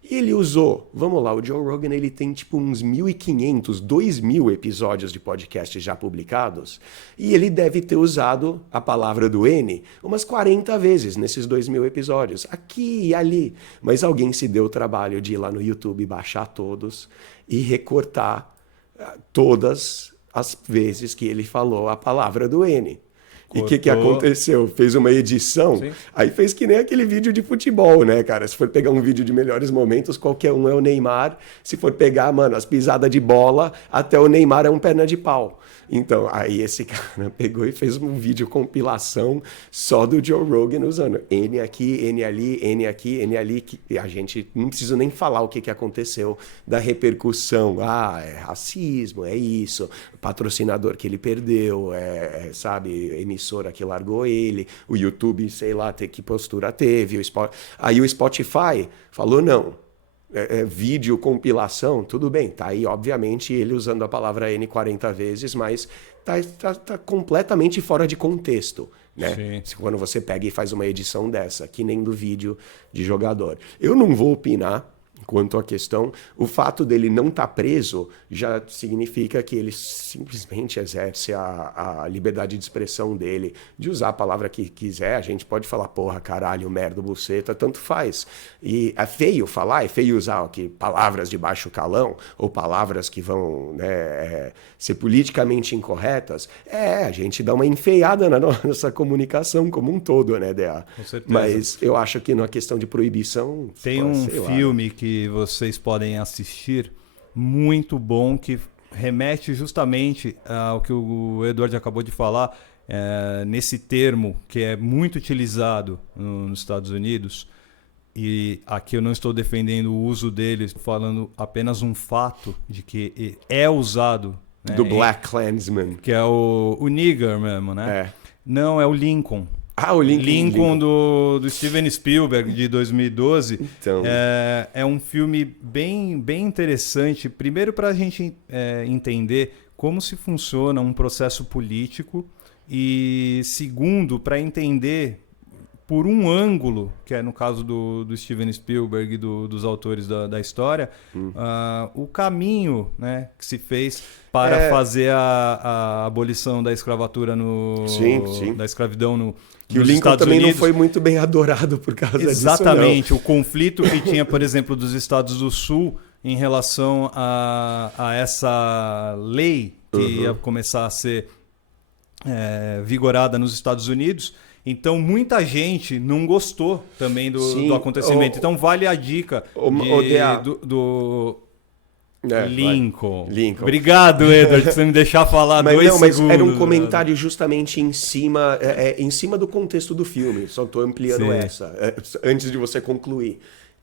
E ele usou, vamos lá, o Joe Rogan ele tem tipo uns 1.500, 2.000 episódios de podcast já publicados, e ele deve ter usado a palavra do N umas 40 vezes nesses 2.000 episódios, aqui e ali. Mas alguém se deu o trabalho de ir lá no YouTube, baixar todos e recortar todas as vezes que ele falou a palavra do N. E o que aconteceu? Fez uma edição, Sim. aí fez que nem aquele vídeo de futebol, né, cara? Se for pegar um vídeo de melhores momentos, qualquer um é o Neymar. Se for pegar, mano, as pisadas de bola, até o Neymar é um perna de pau. Então, aí esse cara pegou e fez um vídeo compilação só do Joe Rogan usando N aqui, N ali, N aqui, N ali. E a gente não precisa nem falar o que aconteceu da repercussão. Ah, é racismo, é isso, patrocinador que ele perdeu, sabe, emissora que largou ele, o YouTube, sei lá, que postura teve. Aí o Spotify falou não. Vídeo, compilação, tudo bem, tá aí obviamente ele usando a palavra N 40 vezes, mas tá completamente fora de contexto, né? Quando você pega e faz uma edição dessa, que nem do vídeo de jogador. Eu não vou opinar quanto à questão, o fato dele não estar preso já significa que ele simplesmente exerce a liberdade de expressão dele, de usar a palavra que quiser. A gente pode falar porra, caralho, merda, buceta, tanto faz. E é feio falar, é feio usar palavras de baixo calão ou palavras que vão, né, ser politicamente incorretas. A gente dá uma enfeiada na nossa comunicação como um todo, né, DA? Com certeza. Mas eu acho que na questão de proibição... Tem um filme que vocês podem assistir, muito bom, que remete justamente ao que o Eduardo acabou de falar, nesse termo que é muito utilizado nos Estados Unidos, e aqui eu não estou defendendo o uso dele, estou falando apenas um fato de que é usado. Né, do Black Klansman. Que é o nigger mesmo, né? Não, é o Lincoln. Ah, o Lincoln. Do Steven Spielberg, de 2012. Então. É um filme bem interessante. Primeiro, para a gente entender como se funciona um processo político. E segundo, para entender por um ângulo, que é no caso do Steven Spielberg e dos autores da história, o caminho, né, que se fez para fazer a abolição da escravatura da escravidão que o Lincoln também não foi muito bem adorado por causa disso. Exatamente, o conflito que tinha, por exemplo, dos Estados do Sul em relação a essa lei que ia começar a ser vigorada nos Estados Unidos. Então, muita gente não gostou também do acontecimento. Então, vale a dica do Lincoln. Obrigado, Edward, por você me deixar falar segundos. Era um comentário justamente em cima do contexto do filme. Só estou ampliando antes de você concluir.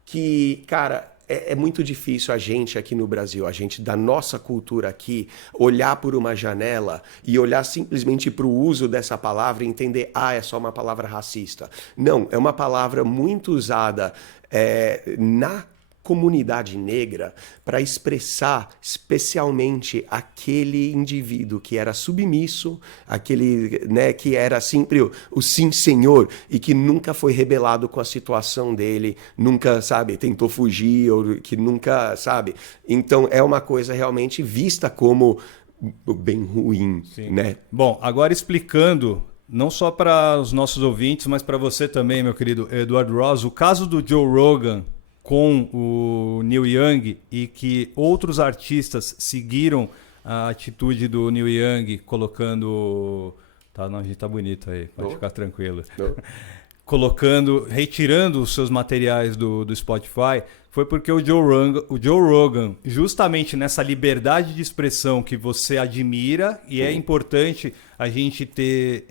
Que, cara... É muito difícil a gente aqui no Brasil, a gente da nossa cultura aqui, olhar por uma janela e olhar simplesmente para o uso dessa palavra e entender, é só uma palavra racista. Não, é uma palavra muito usada na comunidade negra para expressar especialmente aquele indivíduo que era submisso, aquele, né, que era sempre o sim senhor e que nunca foi rebelado com a situação dele, nunca, sabe, tentou fugir ou que nunca, sabe. Então é uma coisa realmente vista como bem ruim, né? Bom, agora explicando não só para os nossos ouvintes, mas para você também, meu querido Eduardo Ross, o caso do Joe Rogan com o Neil Young e que outros artistas seguiram a atitude do Neil Young colocando... a gente tá bonito aí, pode ficar tranquilo. Retirando os seus materiais do Spotify, foi porque o Joe Rogan, justamente nessa liberdade de expressão que você admira, e é importante a gente ter...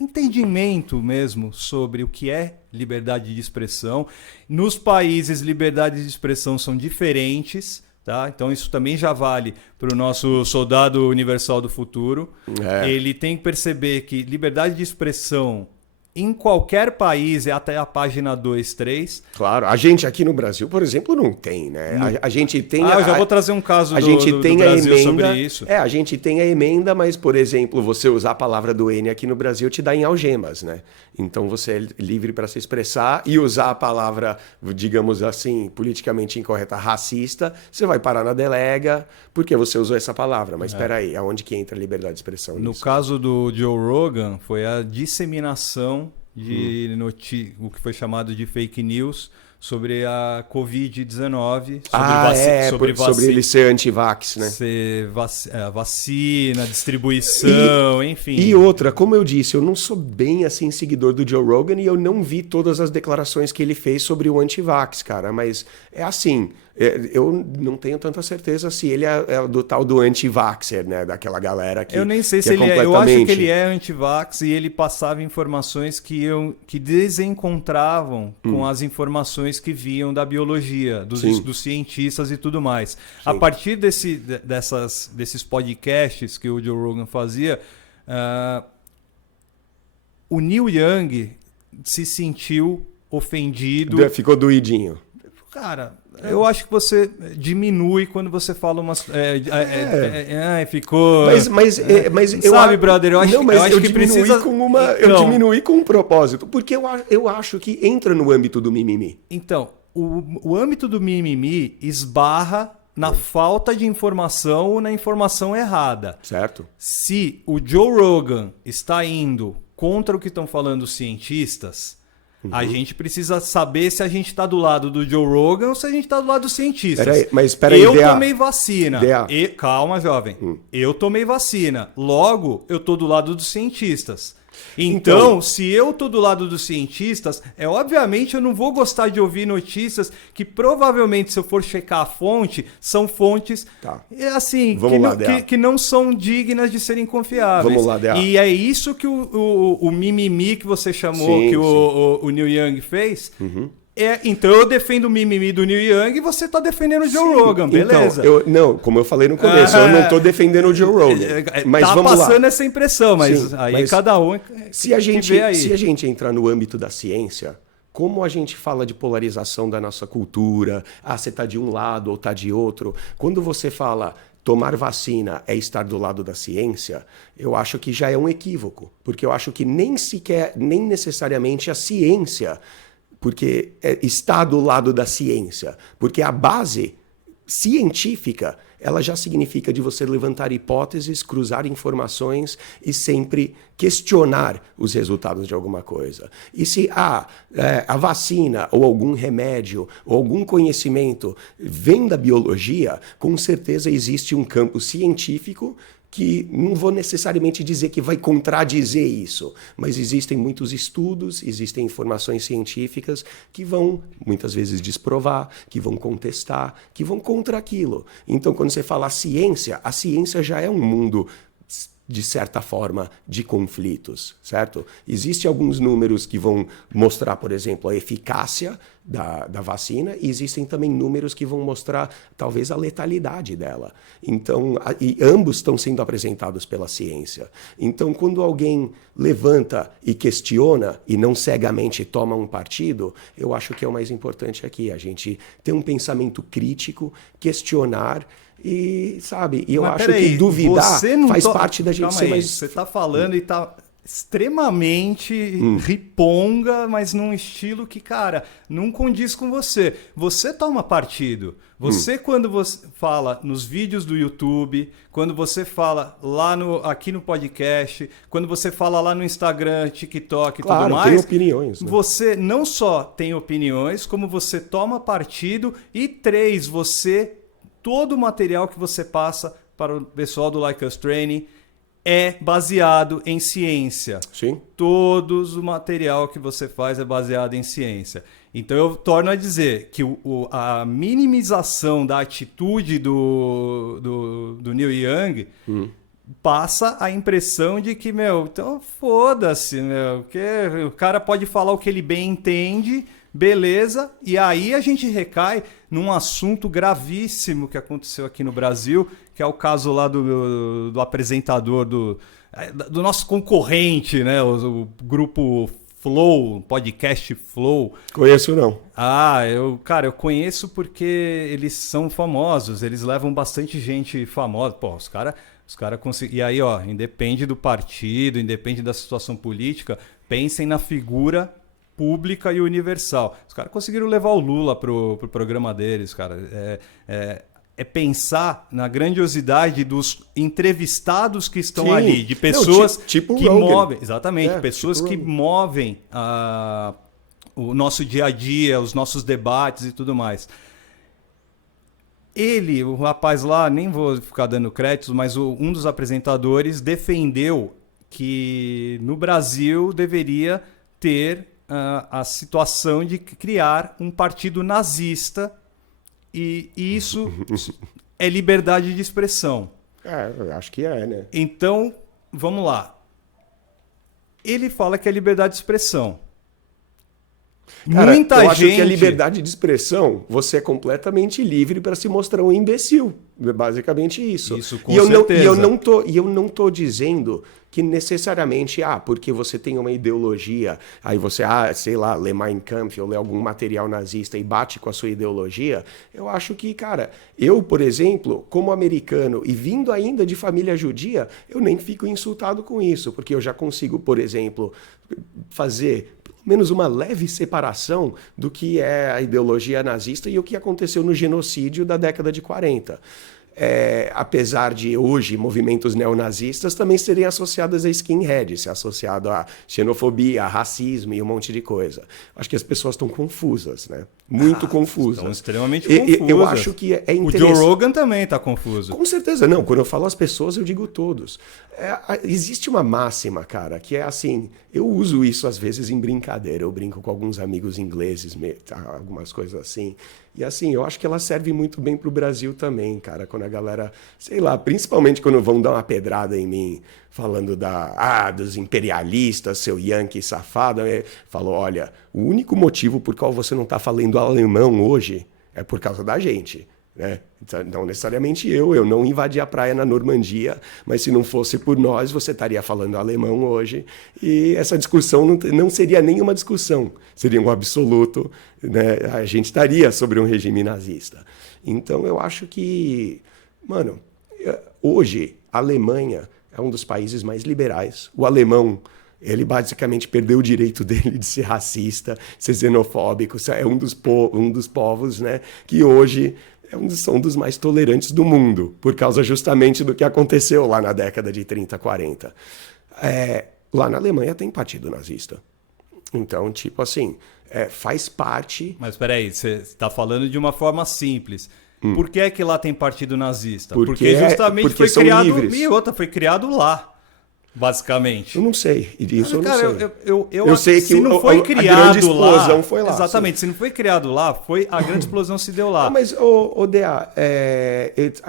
entendimento mesmo sobre o que é liberdade de expressão. Nos países, liberdades de expressão são diferentes, tá? Então isso também já vale para o nosso soldado universal do futuro. Ele tem que perceber que liberdade de expressão em qualquer país é até a página 2, 3. Claro, a gente aqui no Brasil, por exemplo, não tem, né? A gente tem... eu já vou trazer um caso do Brasil emenda, sobre isso. A gente tem a emenda, mas, por exemplo, você usar a palavra do N aqui no Brasil te dá em algemas, né? Então você é livre para se expressar e usar a palavra, digamos assim, politicamente incorreta, racista, você vai parar na delega porque você usou essa palavra. Mas espera aí, aonde que entra a liberdade de expressão? No caso do Joe Rogan, foi a disseminação de o que foi chamado de fake news sobre a Covid-19, sobre ele ser anti-vax, né? Ser vacina, distribuição, enfim. E outra, como eu disse, eu não sou bem assim seguidor do Joe Rogan e eu não vi todas as declarações que ele fez sobre o anti-vax, cara, mas é assim, eu não tenho tanta certeza se ele é do tal do anti-vaxxer, né? Daquela galera que eu nem sei se é ele completamente... Eu acho que ele é anti-vax e ele passava informações que desencontravam com as informações que vinham da biologia, dos cientistas e tudo mais. Sim. A partir desses podcasts que o Joe Rogan fazia, o Neil Young se sentiu ofendido. Ficou doidinho. Cara, eu acho que você diminui quando você fala umas... ficou... Mas eu... Sabe, brother, eu acho que precisa... Eu diminui com um propósito, porque eu acho que entra no âmbito do mimimi. Então, o âmbito do mimimi esbarra na falta de informação ou na informação errada. Certo. Se o Joe Rogan está indo contra o que estão falando os cientistas... A gente precisa saber se a gente está do lado do Joe Rogan ou se a gente está do lado dos cientistas. Eu tomei vacina. Calma, jovem. Eu tomei vacina. Logo, eu estou do lado dos cientistas. Então, se eu estou do lado dos cientistas, obviamente eu não vou gostar de ouvir notícias que provavelmente, se eu for checar a fonte, são fontes assim, que não são dignas de serem confiáveis. Vamos lá, Dea. E é isso que o mimimi que você chamou, o Neil Young fez. Então eu defendo o mimimi do Neil Young e você está defendendo o Joe Rogan, beleza? Então, como eu falei no começo, eu não estou defendendo o Joe Rogan. Mas tá vamos passando lá. Essa impressão, mas cada um se a gente entrar no âmbito da ciência, como a gente fala de polarização da nossa cultura, você está de um lado ou está de outro, quando você fala... Tomar vacina é estar do lado da ciência, eu acho que já é um equívoco. Porque eu acho que nem necessariamente a ciência... porque está do lado da ciência. Porque a base científica, ela já significa de você levantar hipóteses, cruzar informações e sempre questionar os resultados de alguma coisa. E se a vacina ou algum remédio ou algum conhecimento vem da biologia, com certeza existe um campo científico que não vou necessariamente dizer que vai contradizer isso, mas existem muitos estudos, existem informações científicas que vão, muitas vezes, desprovar, que vão contestar, que vão contra aquilo. Então, quando você fala a ciência já é um mundo, de certa forma, de conflitos, certo? Existem alguns números que vão mostrar, por exemplo, a eficácia da vacina e existem também números que vão mostrar, talvez, a letalidade dela. Então, e ambos estão sendo apresentados pela ciência. Então, quando alguém levanta e questiona e não cegamente toma um partido, eu acho que é o mais importante aqui, a gente ter um pensamento crítico, questionar. E, sabe, eu acho que duvidar faz parte da gente ser mais... Você está falando e está extremamente riponga, mas num estilo que, cara, não condiz com você. Você toma partido. Você, quando você fala nos vídeos do YouTube, quando você fala aqui no podcast, quando você fala lá no Instagram, TikTok e tudo mais... tem opiniões. Né? Você não só tem opiniões, como você toma partido e todo o material que você passa para o pessoal do Like Us Training é baseado em ciência. Sim. Todo o material que você faz é baseado em ciência. Então eu torno a dizer que a minimização da atitude do Neil Young passa a impressão de que, então foda-se, que o cara pode falar o que ele bem entende, beleza, e aí a gente recai num assunto gravíssimo que aconteceu aqui no Brasil, que é o caso lá do apresentador do nosso concorrente, né? O grupo Flow, podcast Flow. Conheço não. Eu conheço porque eles são famosos, eles levam bastante gente famosa. Pô, os caras conseguem. E aí, independe do partido, independe da situação política, pensem na figura pública e universal. Os caras conseguiram levar o Lula pro programa deles, cara. É pensar na grandiosidade dos entrevistados que estão ali, de pessoas tipo que Rogan. movem, exatamente, pessoas que movem o nosso dia a dia, os nossos debates e tudo mais. Ele, o rapaz lá, nem vou ficar dando créditos, mas um dos apresentadores defendeu que no Brasil deveria ter a situação de criar um partido nazista e isso é liberdade de expressão. Eu acho que é, né? Então, vamos lá. Ele fala que é liberdade de expressão. Cara, Muita eu gente... acho que a liberdade de expressão, você é completamente livre para se mostrar um imbecil. É basicamente isso. Isso, com certeza. certeza. Eu não tô dizendo que necessariamente, porque você tem uma ideologia, aí você, sei lá, lê Mein Kampf ou lê algum material nazista e bate com a sua ideologia. Eu acho que, cara, eu, por exemplo, como americano e vindo ainda de família judia, eu nem fico insultado com isso, porque eu já consigo, por exemplo, fazer menos uma leve separação do que é a ideologia nazista e o que aconteceu no genocídio da década de 40. Apesar de hoje movimentos neonazistas também serem associados a skinhead, ser associado a xenofobia, a racismo e um monte de coisa. Acho que as pessoas estão confusas, né? Muito confusas. Estão extremamente confusas. Eu acho que é interessante. O Joe Rogan também está confuso. Com certeza, não. Quando eu falo as pessoas, eu digo todos. Existe uma máxima, cara, que é assim, eu uso isso às vezes em brincadeira, eu brinco com alguns amigos ingleses, algumas coisas assim. E assim, eu acho que ela serve muito bem pro Brasil também, cara, quando a galera, sei lá, principalmente quando vão dar uma pedrada em mim, falando dos imperialistas, seu yankee safado, falou, olha, o único motivo por qual você não tá falando alemão hoje é por causa da gente. Né? Então, não necessariamente eu não invadi a praia na Normandia, mas se não fosse por nós, você estaria falando alemão hoje, e essa discussão não seria nenhuma discussão, seria um absoluto, né? A gente estaria sobre um regime nazista. Então eu acho que, mano, hoje a Alemanha é um dos países mais liberais, o alemão, ele basicamente perdeu o direito dele de ser racista, ser xenofóbico, é um dos povos, né, que hoje são dos mais tolerantes do mundo, por causa justamente do que aconteceu lá na década de 30, 40. Lá na Alemanha tem partido nazista. Então, tipo assim, faz parte... Mas peraí, você está falando de uma forma simples. Por que é que lá tem partido nazista? Porque justamente foi criado... Livres. E outra, foi criado lá. Basicamente. Eu não sei. Isso cara, eu não sei. Eu sei que se não foi criado a grande explosão lá, foi lá. Exatamente. Se não foi criado lá, a grande explosão se deu lá. Não, mas, DA,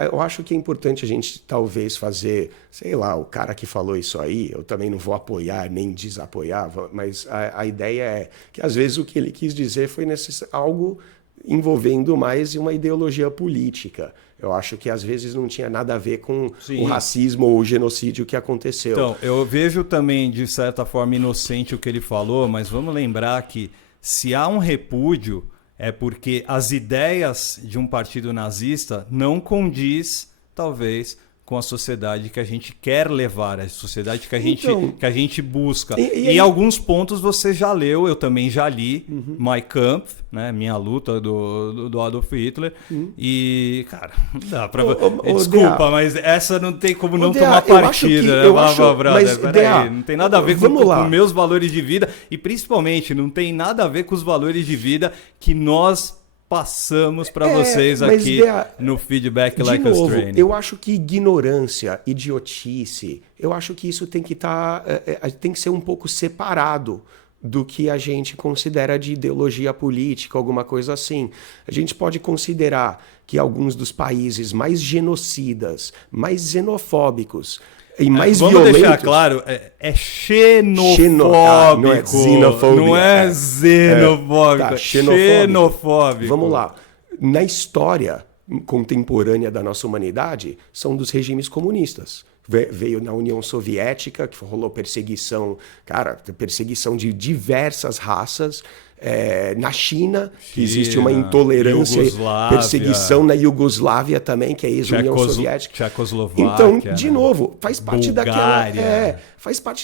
eu acho que é importante a gente talvez fazer, sei lá, o cara que falou isso aí, eu também não vou apoiar nem desapoiar, mas a ideia é que às vezes o que ele quis dizer foi algo envolvendo mais uma ideologia política. Eu acho que às vezes não tinha nada a ver com o racismo ou o genocídio que aconteceu. Então, eu vejo também, de certa forma, inocente o que ele falou, mas vamos lembrar que se há um repúdio, é porque as ideias de um partido nazista não condiz, talvez, com a sociedade que a gente quer levar, a sociedade que a gente busca. E em alguns pontos você já leu, eu também já li, Mein Kampf, né, Minha Luta, do Adolf Hitler. E, cara, não dá pra... Desculpa, mas essa não tem como não tomar partida. Não tem nada a ver com meus valores de vida e, principalmente, não tem nada a ver com os valores de vida que nós passamos para vocês aqui no Feedback Like Us Training. Eu acho que ignorância, idiotice, eu acho que isso tem que tem que ser um pouco separado do que a gente considera de ideologia política, alguma coisa assim. A gente pode considerar que alguns dos países mais genocidas, mais xenofóbicos e mais violentos... Vamos deixar claro, é xenofóbico. Não é xenofobia. Não é xenofóbico. Xenofóbico. Vamos lá. Na história contemporânea da nossa humanidade, são dos regimes comunistas. Veio na União Soviética, que rolou perseguição de diversas raças. Na China, que existe uma intolerância, perseguição na Iugoslávia também, que é ex-União Soviética. Tchecoslováquia. Então, de novo, faz parte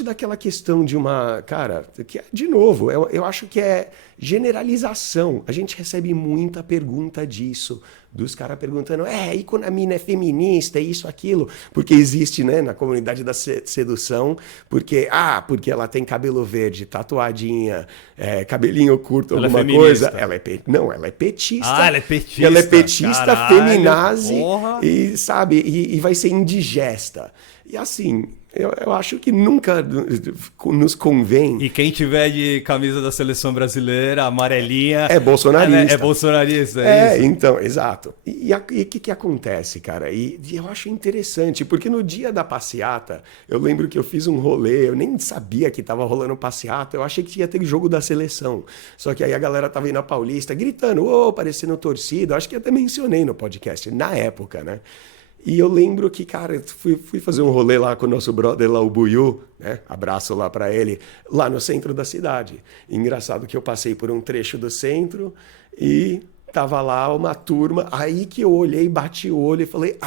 daquela questão de uma... Cara, que de novo, eu acho que é generalização. A gente recebe muita pergunta disso, dos caras perguntando, e quando a mina é feminista, isso, aquilo, porque existe, né, na comunidade da sedução, porque ela tem cabelo verde, tatuadinha, cabelinho curto Ela é alguma feminista. coisa, não, ela é petista. Ah, ela é petista. Ela é petista, Caralho, feminazi, porra. e sabe, e vai ser indigesta. E assim, eu acho que nunca nos convém. E quem tiver de camisa da seleção brasileira, amarelinha... É bolsonarista. É bolsonarista, isso? Então, exato. E o que acontece, cara? E eu acho interessante, porque no dia da passeata, eu lembro que eu fiz um rolê, eu nem sabia que tava rolando passeata, eu achei que ia ter jogo da seleção. Só que aí a galera tava aí na Paulista gritando, parecendo torcida, eu acho que até mencionei no podcast, na época, né? E eu lembro que, cara, fui fazer um rolê lá com o nosso brother lá, o Buiu, né? Abraço lá pra ele, lá no centro da cidade. E engraçado que eu passei por um trecho do centro e tava lá uma turma, aí que eu olhei, bati o olho e falei,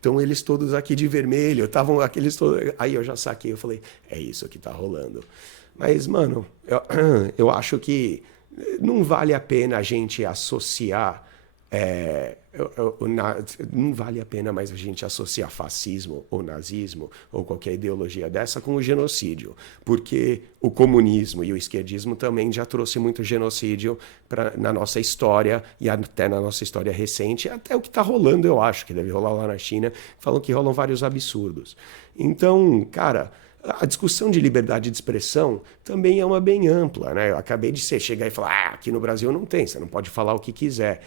então eles todos aqui de vermelho, estavam aqueles todos... Aí eu já saquei, eu falei, é isso que tá rolando. Mas, mano, eu acho que não vale a pena a gente associar... não vale a pena mais a gente associar fascismo ou nazismo ou qualquer ideologia dessa com o genocídio, porque o comunismo e o esquerdismo também já trouxe muito genocídio na nossa história e até na nossa história recente, até o que está rolando, eu acho, que deve rolar lá na China, falam que rolam vários absurdos. Então, cara... A discussão de liberdade de expressão também é uma bem ampla, né? Eu acabei de chegar e falar, aqui no Brasil não tem, você não pode falar o que quiser.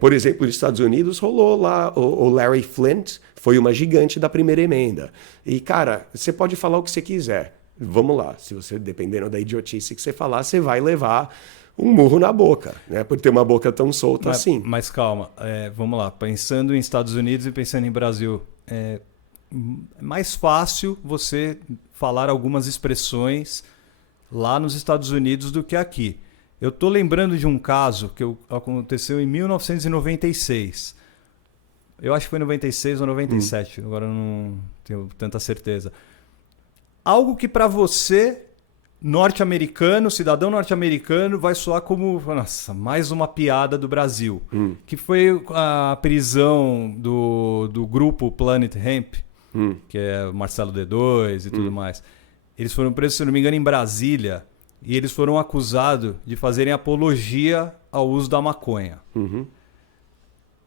Por exemplo, nos Estados Unidos rolou lá, o Larry Flynt foi uma gigante da primeira emenda. E, cara, você pode falar o que você quiser. Vamos lá, se você, dependendo da idiotice que você falar, você vai levar um murro na boca, né? Por ter uma boca tão solta assim. Mas calma, vamos lá, pensando em Estados Unidos e pensando em Brasil... É mais fácil você falar algumas expressões lá nos Estados Unidos do que aqui. Eu estou lembrando de um caso que aconteceu em 1996. Eu acho que foi 96 ou 97, agora eu não tenho tanta certeza. Algo que para você, norte-americano, cidadão norte-americano, vai soar como, nossa, mais uma piada do Brasil. Que foi a prisão do grupo Planet Hemp, que é o Marcelo D2 e tudo mais. Eles foram presos, se não me engano, em Brasília, e eles foram acusados de fazerem apologia ao uso da maconha.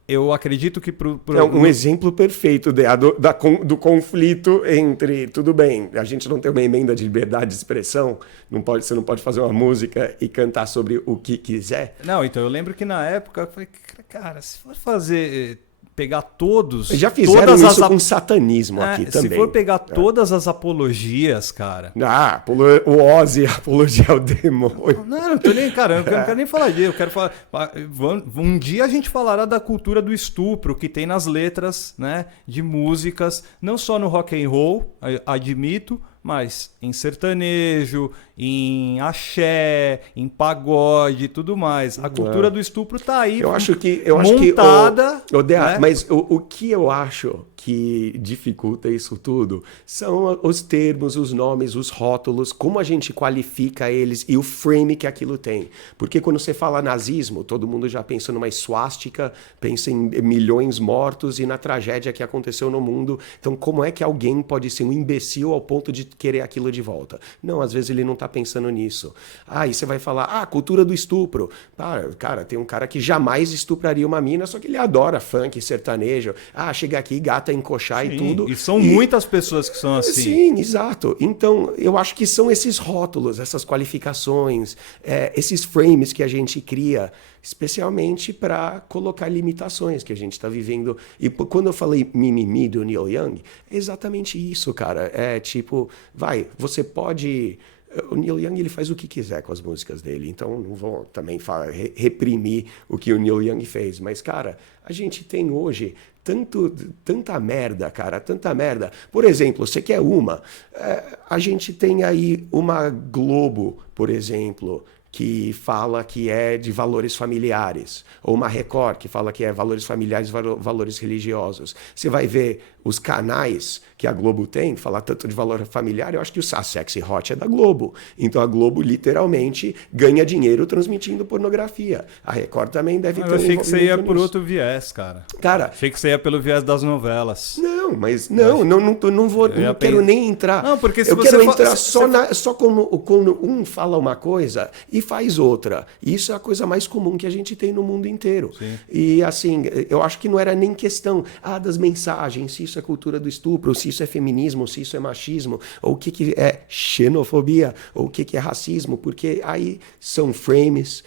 Eu acredito que... É um exemplo perfeito do conflito entre... Tudo bem, a gente não tem uma emenda de liberdade de expressão, você não pode fazer uma música e cantar sobre o que quiser. Não, então eu lembro que na época eu falei, cara, se for fazer... pegar todos... Já fizeram todas isso com satanismo aqui também. Se for pegar todas as apologias, cara... o Ozzy, apologia ao demônio. Não tô nem... Cara, eu não quero nem falar disso. Eu quero falar... Um dia a gente falará da cultura do estupro que tem nas letras, né, de músicas, não só no rock and roll, admito, mas em sertanejo, em axé, em pagode e tudo mais. A cultura do estupro tá aí montada. Né? Mas o que eu acho que dificulta isso tudo são os termos, os nomes, os rótulos, como a gente qualifica eles e o frame que aquilo tem. Porque quando você fala nazismo, todo mundo já pensa numa esvástica, pensa em milhões mortos e na tragédia que aconteceu no mundo. Então, como é que alguém pode ser um imbecil ao ponto de querer aquilo de volta? Não, às vezes ele não está pensando nisso. E você vai falar, cultura do estupro. Cara, tem um cara que jamais estupraria uma mina, só que ele adora funk, sertanejo. Chega aqui, gata encoxar e tudo. E são muitas pessoas que são assim. Sim, exato. Então, eu acho que são esses rótulos, essas qualificações, esses frames que a gente cria, especialmente para colocar limitações que a gente está vivendo. E quando eu falei mimimi do Neil Young, é exatamente isso, cara. É tipo, você pode... O Neil Young ele faz o que quiser com as músicas dele, então não vou também reprimir o que o Neil Young fez. Mas, cara, a gente tem hoje tanta merda, cara, tanta merda. Por exemplo, você quer a gente tem aí uma Globo, por exemplo, que fala que é de valores familiares, ou uma Record que fala que é valores familiares, valores religiosos. Você vai ver os canais que a Globo tem, falar tanto de valor familiar, eu acho que o Sexy Hot é da Globo. Então a Globo literalmente ganha dinheiro transmitindo pornografia. A Record também deve ter Eu achei que você ia por nisso. outro viés, cara. Cara, Achei que você ia pelo viés das novelas. não, mas não quero nem entrar. Não, porque se eu você quero fa- entrar se- só quando um fala uma coisa e faz outra. Isso é a coisa mais comum que a gente tem no mundo inteiro. Sim. E assim, eu acho que não era nem questão das mensagens, se isso é cultura do estupro, se isso é feminismo, se isso é machismo, ou o que é xenofobia, ou o que é racismo, porque aí são frames,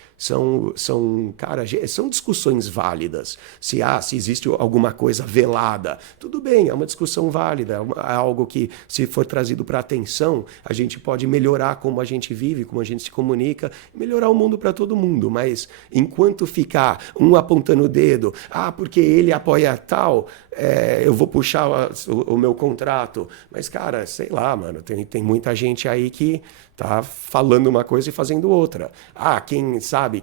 cara, são discussões válidas. Se existe alguma coisa velada, tudo bem, é uma discussão válida, é algo que, se for trazido para atenção, a gente pode melhorar como a gente vive, como a gente se comunica, melhorar o mundo para todo mundo. Mas enquanto ficar um apontando o dedo, porque ele apoia tal, eu vou puxar o meu contrato. Mas, cara, sei lá, mano, tem muita gente aí que tá falando uma coisa e fazendo outra.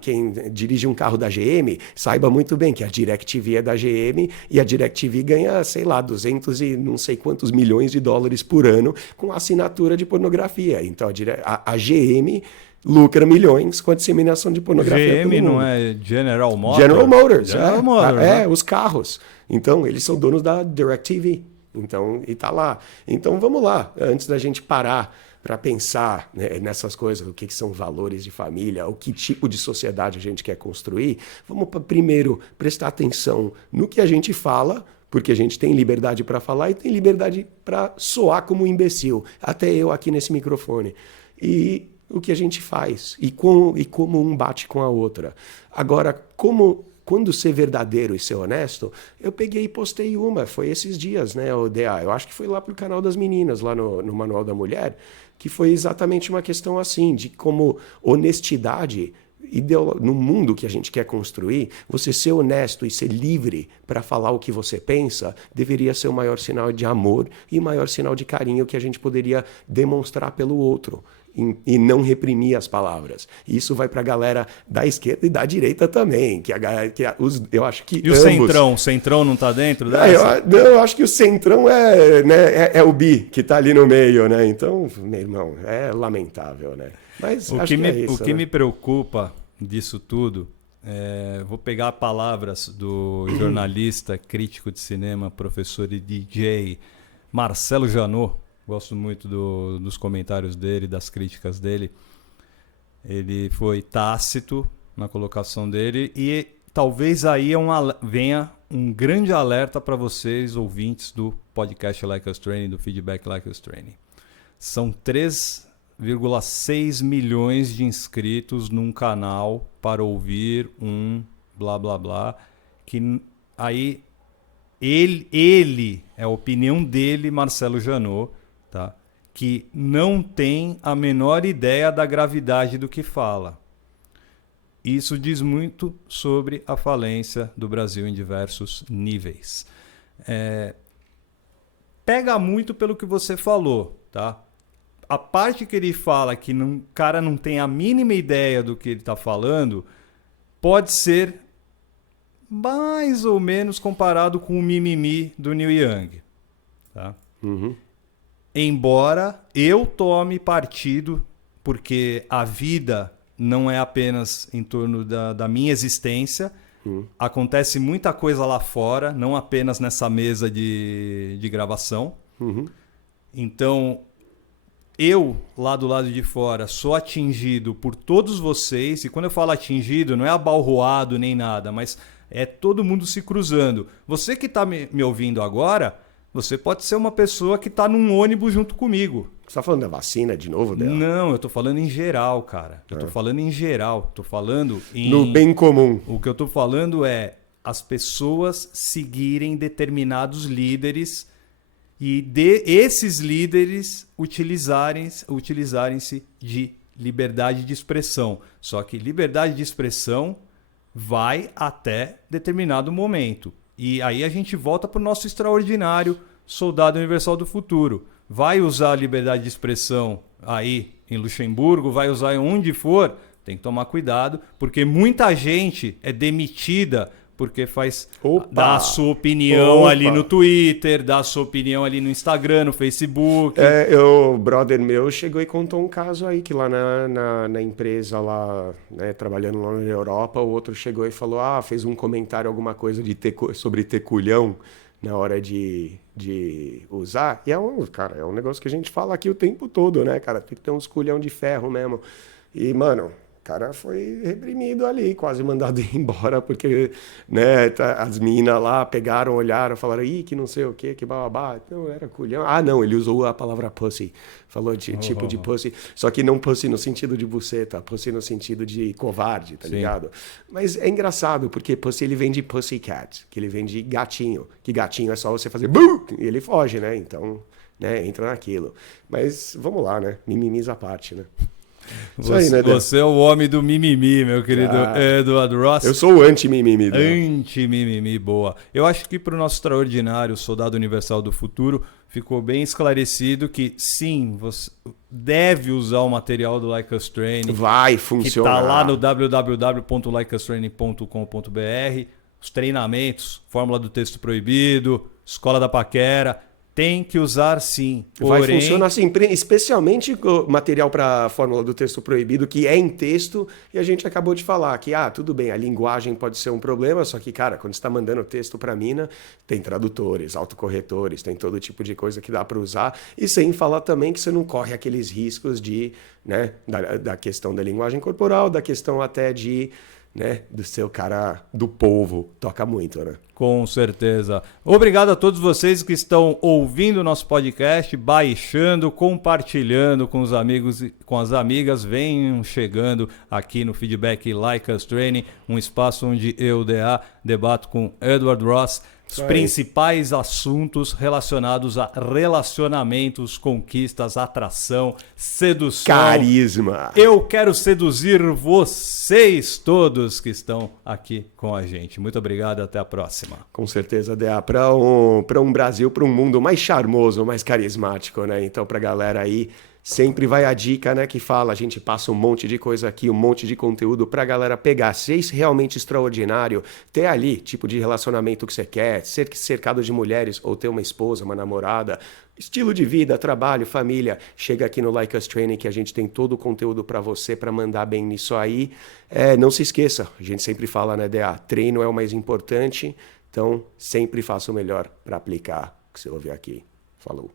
Quem dirige um carro da GM, saiba muito bem que a DirecTV é da GM e a DirecTV ganha, sei lá, 200 e não sei quantos milhões de dólares por ano com assinatura de pornografia. Então a GM lucra milhões com a disseminação de pornografia. GM não é General Motors? General Motors, General Motors, né? os carros. Então, eles são donos da DirecTV. Então, e tá lá. Então, vamos lá, antes da gente parar para pensar, né, nessas coisas, o que são valores de família, o que tipo de sociedade a gente quer construir, vamos primeiro prestar atenção no que a gente fala, porque a gente tem liberdade para falar e tem liberdade para soar como um imbecil, até eu aqui nesse microfone. E o que a gente faz, e como um bate com a outra. Agora, quando ser verdadeiro e ser honesto, eu peguei e postei foi esses dias, né, o DA, eu acho que foi lá pro canal das meninas, lá no Manual da Mulher, que foi exatamente uma questão assim, de como honestidade, no mundo que a gente quer construir, você ser honesto e ser livre para falar o que você pensa, deveria ser o maior sinal de amor e o maior sinal de carinho que a gente poderia demonstrar pelo outro. E não reprimir as palavras. Isso vai para a galera da esquerda e da direita também. Eu acho que E o Centrão? O Centrão não está dentro dessa? Eu acho que o Centrão é o bi que está ali no meio, né? Então, meu irmão, é lamentável, né? Mas O que me preocupa disso tudo, vou pegar palavras do jornalista, crítico de cinema, professor e DJ Marcelo Janot. Gosto muito dos comentários dele, das críticas dele. Ele foi tácito na colocação dele e talvez aí venha um grande alerta para vocês, ouvintes do podcast Like Us Training, do Feedback Like Us Training. São 3,6 milhões de inscritos num canal para ouvir blá blá blá, que aí ele é a opinião dele, Marcelo Janot, tá? Que não tem a menor ideia da gravidade do que fala. Isso diz muito sobre a falência do Brasil em diversos níveis. Pega muito pelo que você falou, tá? A parte que ele fala que o cara não tem a mínima ideia do que ele está falando pode ser mais ou menos comparado com o mimimi do Neil Young, tá? Uhum. Embora eu tome partido, porque a vida não é apenas em torno da minha existência, acontece muita coisa lá fora, não apenas nessa mesa de gravação. Uhum. Então, eu, lá do lado de fora, sou atingido por todos vocês, e quando eu falo atingido, não é abalroado nem nada, mas é todo mundo se cruzando. Você que está me ouvindo agora, você pode ser uma pessoa que está num ônibus junto comigo. Você está falando da vacina de novo, dela? Não, eu estou falando em geral, cara. Eu estou falando em geral. Estou falando no bem comum. O que eu estou falando é as pessoas seguirem determinados líderes e esses líderes utilizarem-se de liberdade de expressão. Só que liberdade de expressão vai até determinado momento. E aí a gente volta para o nosso extraordinário soldado universal do futuro. Vai usar a liberdade de expressão aí em Luxemburgo, vai usar onde for, tem que tomar cuidado, porque muita gente é demitida porque faz Opa! dá a sua opinião Opa! ali no Twitter, dá a sua opinião ali no Instagram, no Facebook. O brother meu chegou e contou um caso aí, que lá na empresa lá, né, trabalhando lá na Europa, o outro chegou e falou, fez um comentário, alguma coisa sobre ter culhão na hora de usar. E cara, é um negócio que a gente fala aqui o tempo todo, né, cara? Tem que ter uns culhão de ferro mesmo. E, mano, o cara foi reprimido ali, quase mandado ir embora, porque, né, as minas lá pegaram, olharam, falaram, que não sei o quê, que bababá. Não, era culhão. Não, ele usou a palavra pussy. Falou de tipo de pussy. Só que não pussy no sentido de buceta, pussy no sentido de covarde, tá ligado? Mas é engraçado, porque pussy ele vem de pussycat, que ele vem de gatinho. Que gatinho é só você fazer bum, e ele foge, né? Então, né, entra naquilo. Mas vamos lá, né? Mimimis à parte, né? Você é o homem do mimimi, meu querido Edward Ross. Eu sou o anti-mimimi. Anti-mimimi, boa. Eu acho que para o nosso extraordinário Soldado Universal do Futuro ficou bem esclarecido que sim, você deve usar o material do Like Us Training. Vai funcionar. Que está lá no www.likeustraining.com.br. Os treinamentos, Fórmula do Texto Proibido, Escola da Paquera. Tem que usar sim. Vai funcionar assim, especialmente o material para a Fórmula do Texto Proibido, que é em texto, e a gente acabou de falar que, tudo bem, a linguagem pode ser um problema, só que, cara, quando você está mandando texto para a mina, tem tradutores, autocorretores, tem todo tipo de coisa que dá para usar, e sem falar também que você não corre aqueles riscos de, né, da questão da linguagem corporal, da questão até de, né, do seu cara do povo, toca muito, né? Com certeza. Obrigado a todos vocês que estão ouvindo o nosso podcast, baixando, compartilhando com os amigos e com as amigas. Venham chegando aqui no Feedback Like Us Training, um espaço onde eu, DA, debato com Edward Ross os principais assuntos relacionados a relacionamentos, conquistas, atração, sedução. Carisma. Eu quero seduzir vocês todos que estão aqui com a gente. Muito obrigado, até a próxima. Com certeza, DA, para um Brasil, para um mundo mais charmoso, mais carismático, né? Então, para a galera aí, sempre vai a dica, né, que fala, a gente passa um monte de coisa aqui, um monte de conteúdo pra galera pegar, ser realmente extraordinário, ter ali, tipo de relacionamento que você quer, ser cercado de mulheres, ou ter uma esposa, uma namorada, estilo de vida, trabalho, família, chega aqui no Like Us Training que a gente tem todo o conteúdo pra você, pra mandar bem nisso aí. Não se esqueça, a gente sempre fala, né, DA, treino é o mais importante, então sempre faça o melhor pra aplicar o que você ouviu aqui. Falou.